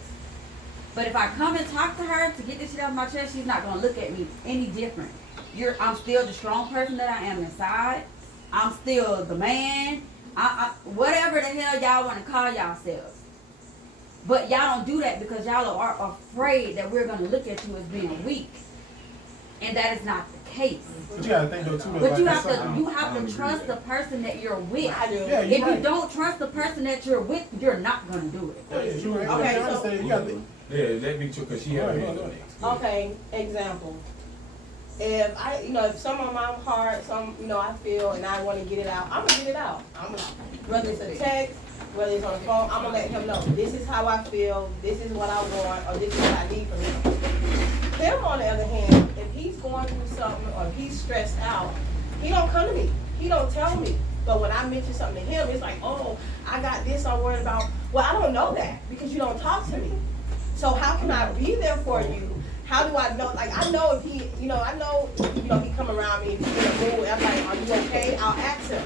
But if I come and talk to her to get this shit off my chest, she's not gonna look at me any different. I'm still the strong person that I am inside. I'm still the man. Whatever the hell y'all want to call yourselves. But y'all don't do that because y'all are afraid that we're gonna look at you as being weak, and that is not the case. But you gotta think though too. But like, you that's have something- to I don't agree trust with the that. person that you're with. I do. Yeah, If you're you right. don't trust the person that you're with, you're not gonna do it. Yeah, you right. Okay, I so- understand. You gotta think. Yeah, that be true because she had a Right, man right, on right. next. Okay, example. If some on my heart, I feel and I want to get it out, I'm gonna get it out. Whether it's a text, whether it's on the phone, I'm gonna let him know. This is how I feel. This is what I want, or this is what I need from him. Him, on the other hand, if he's going through something or if he's stressed out, he don't come to me. He don't tell me. But when I mention something to him, it's like, oh, I got this I'm worried about. Well, I don't know that because you don't talk to me. So how can I be there for you? How do I know? Like, I know if he, I know, he come around me, if he's in a mood, I'm like, are you okay? I'll ask him.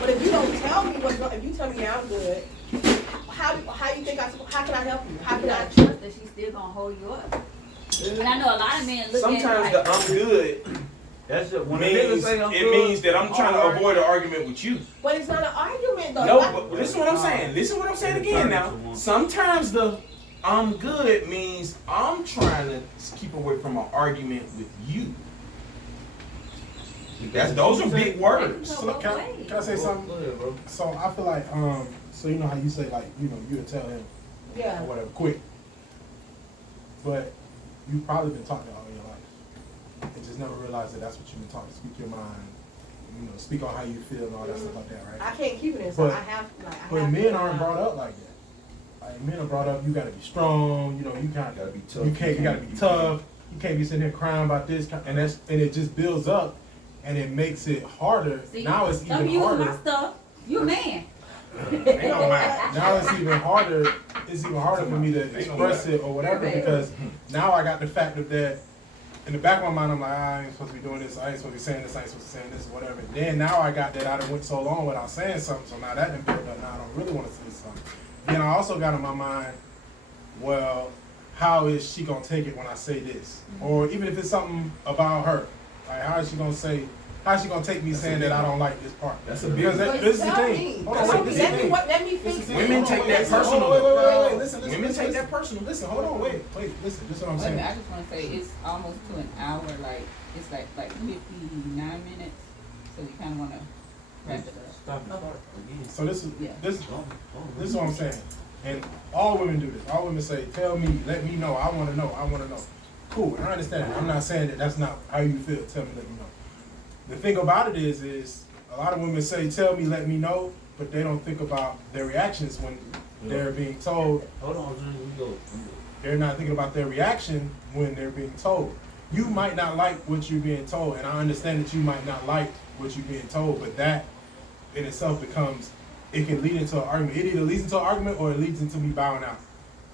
But if you don't tell me what's wrong, if you tell me, yeah, I'm good, how you think how can I help you? How You can I? gotta trust that she's still gonna hold you up. And I know a lot of men look Sometimes at it the like, I'm good That's it. When a nigga means say I'm it good, means that I'm trying to alright. avoid an argument with you. But it's not an argument though. No, but listen what I'm saying. Listen what I'm saying again now. Sometimes the I'm good means I'm trying to keep away from an argument with you. Those are big words. So can I say something? Go ahead, bro. So I feel like, so you know how you say like, you would tell him Yeah. or whatever, quick. But you've probably been talking all your life and just never realized that that's what you've been talking. Speak your mind, speak on how you feel and all that stuff like that, right? I can't keep it inside. But- I have like. But men aren't brought up like that. Like men are brought up, you gotta be strong. You can't. Gotta be tough. You gotta be tough. You can't be sitting here crying about this, and it just builds up, and it makes it harder. see, Now it's don't even use harder. my stuff. You a man. Ain't no matter. Now it's even harder. It's even harder for me to express it or whatever because now I got the fact of that in the back of my mind. I'm like, I ain't supposed to be doing this. I ain't supposed to be saying this. I ain't supposed to be saying this or whatever. Then now I got that I done went so long without saying something. So now that done built up. Now I don't really want to say something. Then I also got in my mind, well, how is she gonna take it when I say this? Or even if it's something about her, like how is she gonna take me saying that I don't like this part? That's a big. Because But this is the tell thing. me. Hold on, wait, this is the Let me thing. let me fix it. Women take that personal. Wait. Listen. Women take that personal. Listen, hold on, wait. Listen, this is what I'm wait a minute, saying. I just want to say it's almost to an hour. Like it's like 59 minutes. So you kind of want to wrap it up. Stop and start again. So this is Yeah. this is what I'm saying. And all women do this. All women say, tell me, let me know, I wanna know. Cool, I understand. I'm not saying that that's not how you feel. Tell me, let me know. The thing about it is a lot of women say, tell me, let me know, but they don't think about their reactions when they're being told. Hold on, we go. They're not thinking about their reaction when they're being told. You might not like what you're being told, and I understand that you might not like what you're being told, but that in itself becomes, it can lead into an argument. It either leads into an argument or it leads into me bowing out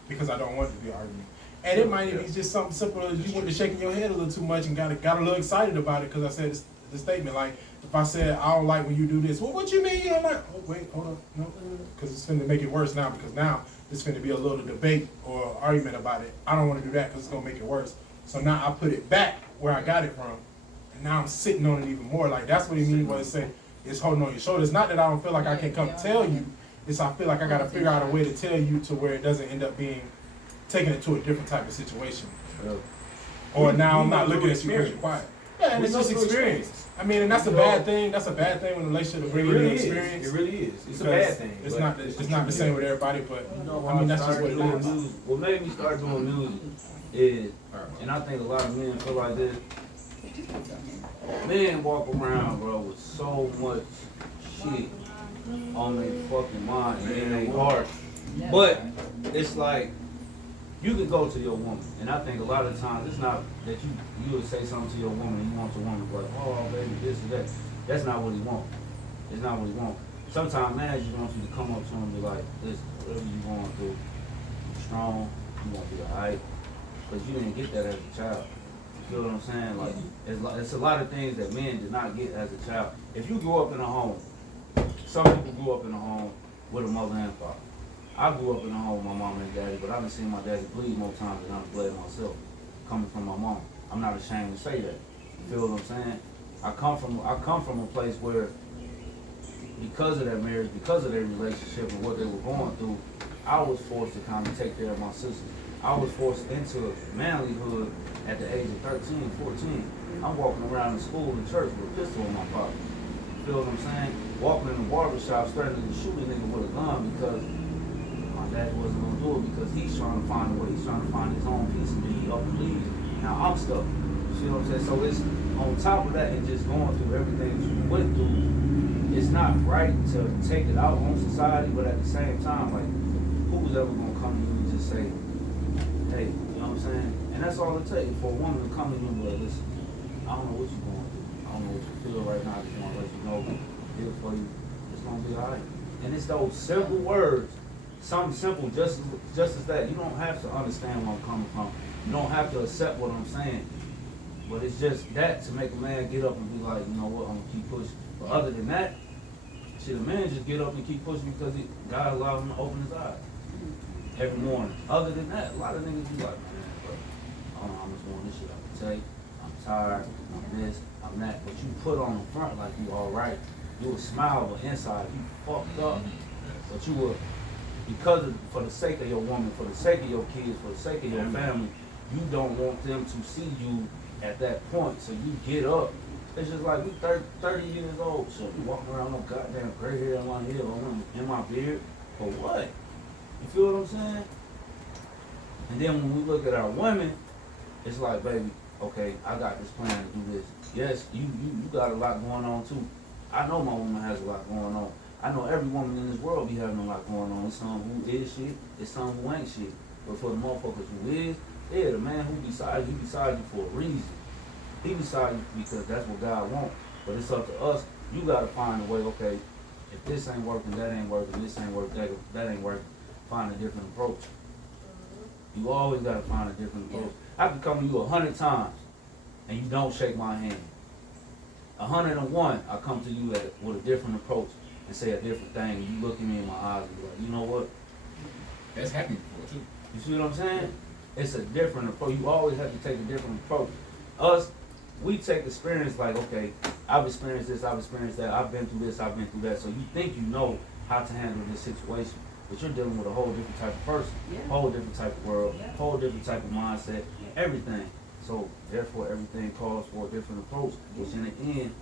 because I don't want it to be an argument. And it might be just something simple as you went to shaking your head a little too much and got a little excited about it because I said the statement. Like, if I said, I don't like when you do this, well, what you mean you don't like? Oh, wait, hold on. No, because it's finna make it worse now because now it's finna be a little debate or argument about it. I don't want to do that because it's going to make it worse. So now I put it back where I got it from, and now I'm sitting on it even more. Like, that's what he means when he say it's holding on your shoulders. Not that I don't feel like I can come tell you. It's I feel like I got to figure out a way to tell you to where it doesn't end up being taking it to a different type of situation. Or now I'm not looking at you because you're quiet. Yeah, and it's just experience. I mean, and that's a bad thing. That's a bad thing when a relationship brings you experience. It really is. It's a bad thing. It's not the same with everybody, but I mean, that's just what it is. What made me start doing music is, and I think a lot of men feel like this, men walk around, bro, with so much shit on their fucking mind and in their heart. But it's like, you can go to your woman, and I think a lot of times it's not that you would say something to your woman and you want your woman to be like, oh baby, this or that. That's not what he wants. It's not what he wants. Sometimes man just wants you to come up to him and be like, listen, whatever you going through, you strong, you want to be alright. Because you didn't get that as a child. You feel what I'm saying? Like, it's a lot of things that men did not get as a child. If you grew up in a home, some people grew up in a home with a mother and father. I grew up in a home with my mom and daddy, but I've been seeing my daddy bleed more times than I've bled myself, coming from my mom. I'm not ashamed to say that. You feel what I'm saying? I come from a place where, because of that marriage, because of their relationship and what they were going through, I was forced to kind of take care of my sisters. I was forced into manlyhood at the age of 13, 14. I'm walking around in school and church with a pistol in my pocket. You feel what I'm saying? Walking in the barbershop, threatening to shoot a nigga with a gun because my dad wasn't gonna do it because he's trying to find a way. He's trying to find his own piece of me up and leave. Now I'm stuck. You see what I'm saying? So it's on top of that and just going through everything that you went through. It's not right to take it out on society, but at the same time, like, who's ever gonna come to you and just say, hey, you know what I'm saying? And that's all it takes for a woman to come to you and be like, listen, I don't know what you're going through. I don't know what you feel right now. I just want to let you know, here for you. It's gonna be alright. And it's those simple words. Something simple, just as that. You don't have to understand where I'm coming from. You don't have to accept what I'm saying. But it's just that to make a man get up and be like, you know what, I'm gonna keep pushing. But other than that, shit, a man just get up and keep pushing because God allowed him to open his eyes every morning. Other than that, a lot of niggas be like, man, bro, I don't know how much more of this shit I can take. I'm tired, I'm this, I'm that. But you put on the front like you alright. You will smile, but inside you fucked up. But you will, for the sake of your woman, for the sake of your kids, for the sake of your family, you don't want them to see you at that point. So you get up. It's just like we 30 years old. So we walking around no goddamn gray hair on my head or in my beard. For what? You feel what I'm saying? And then when we look at our women, it's like, baby, okay, I got this plan to do this. Yes, you got a lot going on too. I know my woman has a lot going on. I know every woman in this world be having a lot going on. It's some who is shit, it's some who ain't shit. But for the motherfuckers who is, yeah, the man who beside you for a reason. He beside you because that's what God wants. But it's up to us. You gotta find a way, okay, if this ain't working, that ain't working, this ain't working, that ain't working, find a different approach. You always gotta find a different approach. I can come to you 100 times and you don't shake my hand. 101, I come to you with a different approach and say a different thing, and you look at me in my eyes and be like, you know what? That's happened before too. You see what I'm saying? It's a different approach. You always have to take a different approach. Us, we take experience like, okay, I've experienced this, I've experienced that, I've been through this, I've been through that. So you think you know how to handle this situation, but you're dealing with a whole different type of person, whole different type of world, whole different type of mindset, everything. So therefore, everything calls for a different approach, which in the end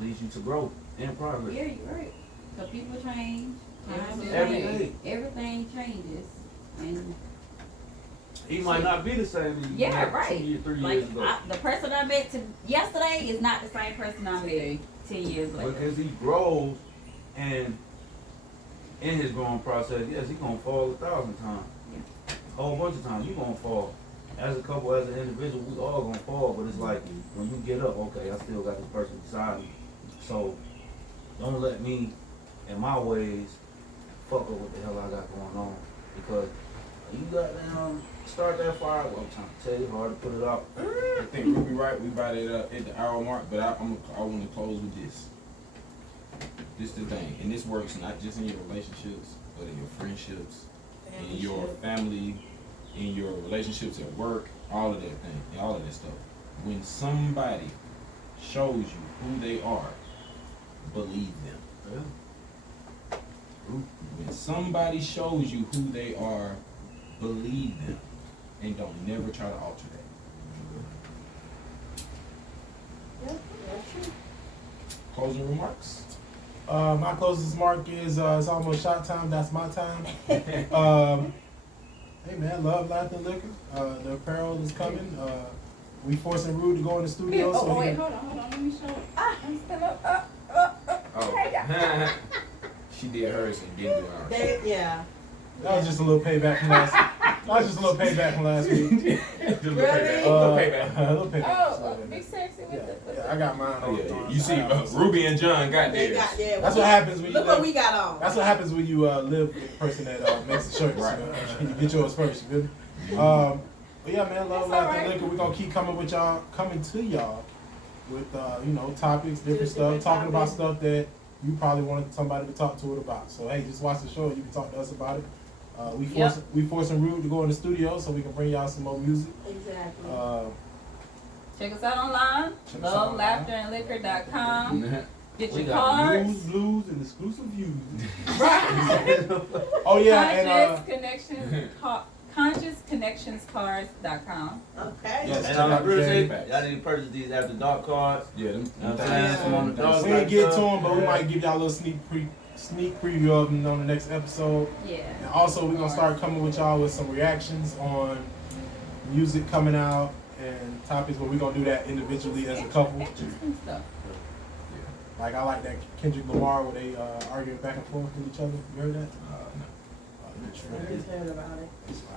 leads you to growth and progress. Yeah, you're right. So people change. Every day. Everything changes. And he might not be the same as you met 2 years, 3 years ago. The person I met yesterday is not the same person I met 10 years later. Because he grows and in his growing process, yes, he gonna fall 1,000 times. A whole bunch of times, you gonna fall. As a couple, as an individual, we all gonna fall, but it's like, when you get up, okay, I still got this person beside me. So, don't let me, in my ways, fuck up what the hell I got going on. Because you got down, start that fire, well, I'm trying to tell you, hard to put it out. I think Ruby right. We about it up at the hour mark, but I want to close with this. This the thing, and this works not just in your relationships, but in your friendships, in your family, in your relationships at work, all of that thing, and all of that stuff. When somebody shows you who they are, believe them. When somebody shows you who they are, believe them, and don't never try to alter that. Yep, that's true. Closing remarks. My closest mark is it's almost shot time. That's my time. Hey man, love, laughter, liquor. The apparel is coming. We forcing Rude to go in the studio. Oh, so he wait, can- hold on, let me show. I'm still up. Oh, she did hers and didn't do ours. Yeah. That was just a little payback from last. That was just a little payback from last week. Just a little Really? payback. A little payback. Oh, big sexy with the. Yeah, I got mine. Oh, on. yeah. You see, Ruby and John got They theirs. got, yeah. That's what happens when you Look what live. we got on. That's what happens when you live with the person that makes the shirts. Right. You get yours first. You feel me? But yeah, man, love, That's laughter, alright. liquor. We're gonna keep coming to y'all with topics, different Just stuff, different talking about topics. stuff that you probably wanted somebody to talk to it about. So hey, just watch the show. You can talk to us about it. We forcing Rude to go in the studio so we can bring y'all some more music. Exactly. Check us out online. Check us out online. LoveLaughterAndLiquor.com. Get We your got cards. news, blues, and exclusive views. Oh yeah, and ConsciousConnectionsCards.com. Okay. Yes. And I'm really saying, Facts. y'all need to purchase these after dark cards. Yeah, them You know what I'm saying? Some on the dogs we ain't like get that. to them, but we might give y'all a little sneak preview of them on the next episode. Yeah. And also, we're gonna start coming with y'all with some reactions on music coming out and topics, but we're gonna do that individually as a couple. Interesting stuff. Like I like that Kendrick Lamar where they arguing back and forth with each other. You heard that? No. I just heard about it. It's fine.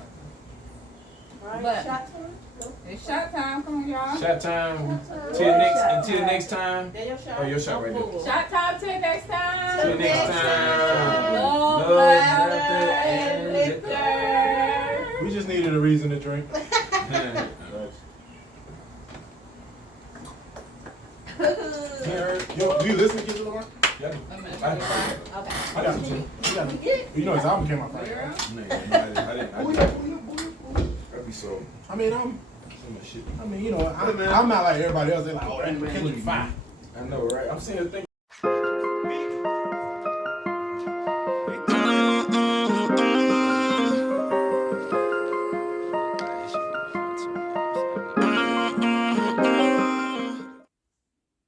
All right, But- shot time. Go. It's shot time. Come on, y'all. Shot time. Shot Until time. next time. There your shot. Oh, your shot right there. Full. Shot time till next time. Till next time. Love, Love, laughter, laughter, and and liquor. We just needed a reason to drink. Do you listen to Kendrick Lamar? Yeah. Wait a minute, I- Okay. I got you. You got it. You know his album came out Friday. Girl. I didn't. That'd be so I mean, I'm. much shit. I'm not like everybody else. They're like, oh, that Kendrick fine. I know, right? I'm saying the thing.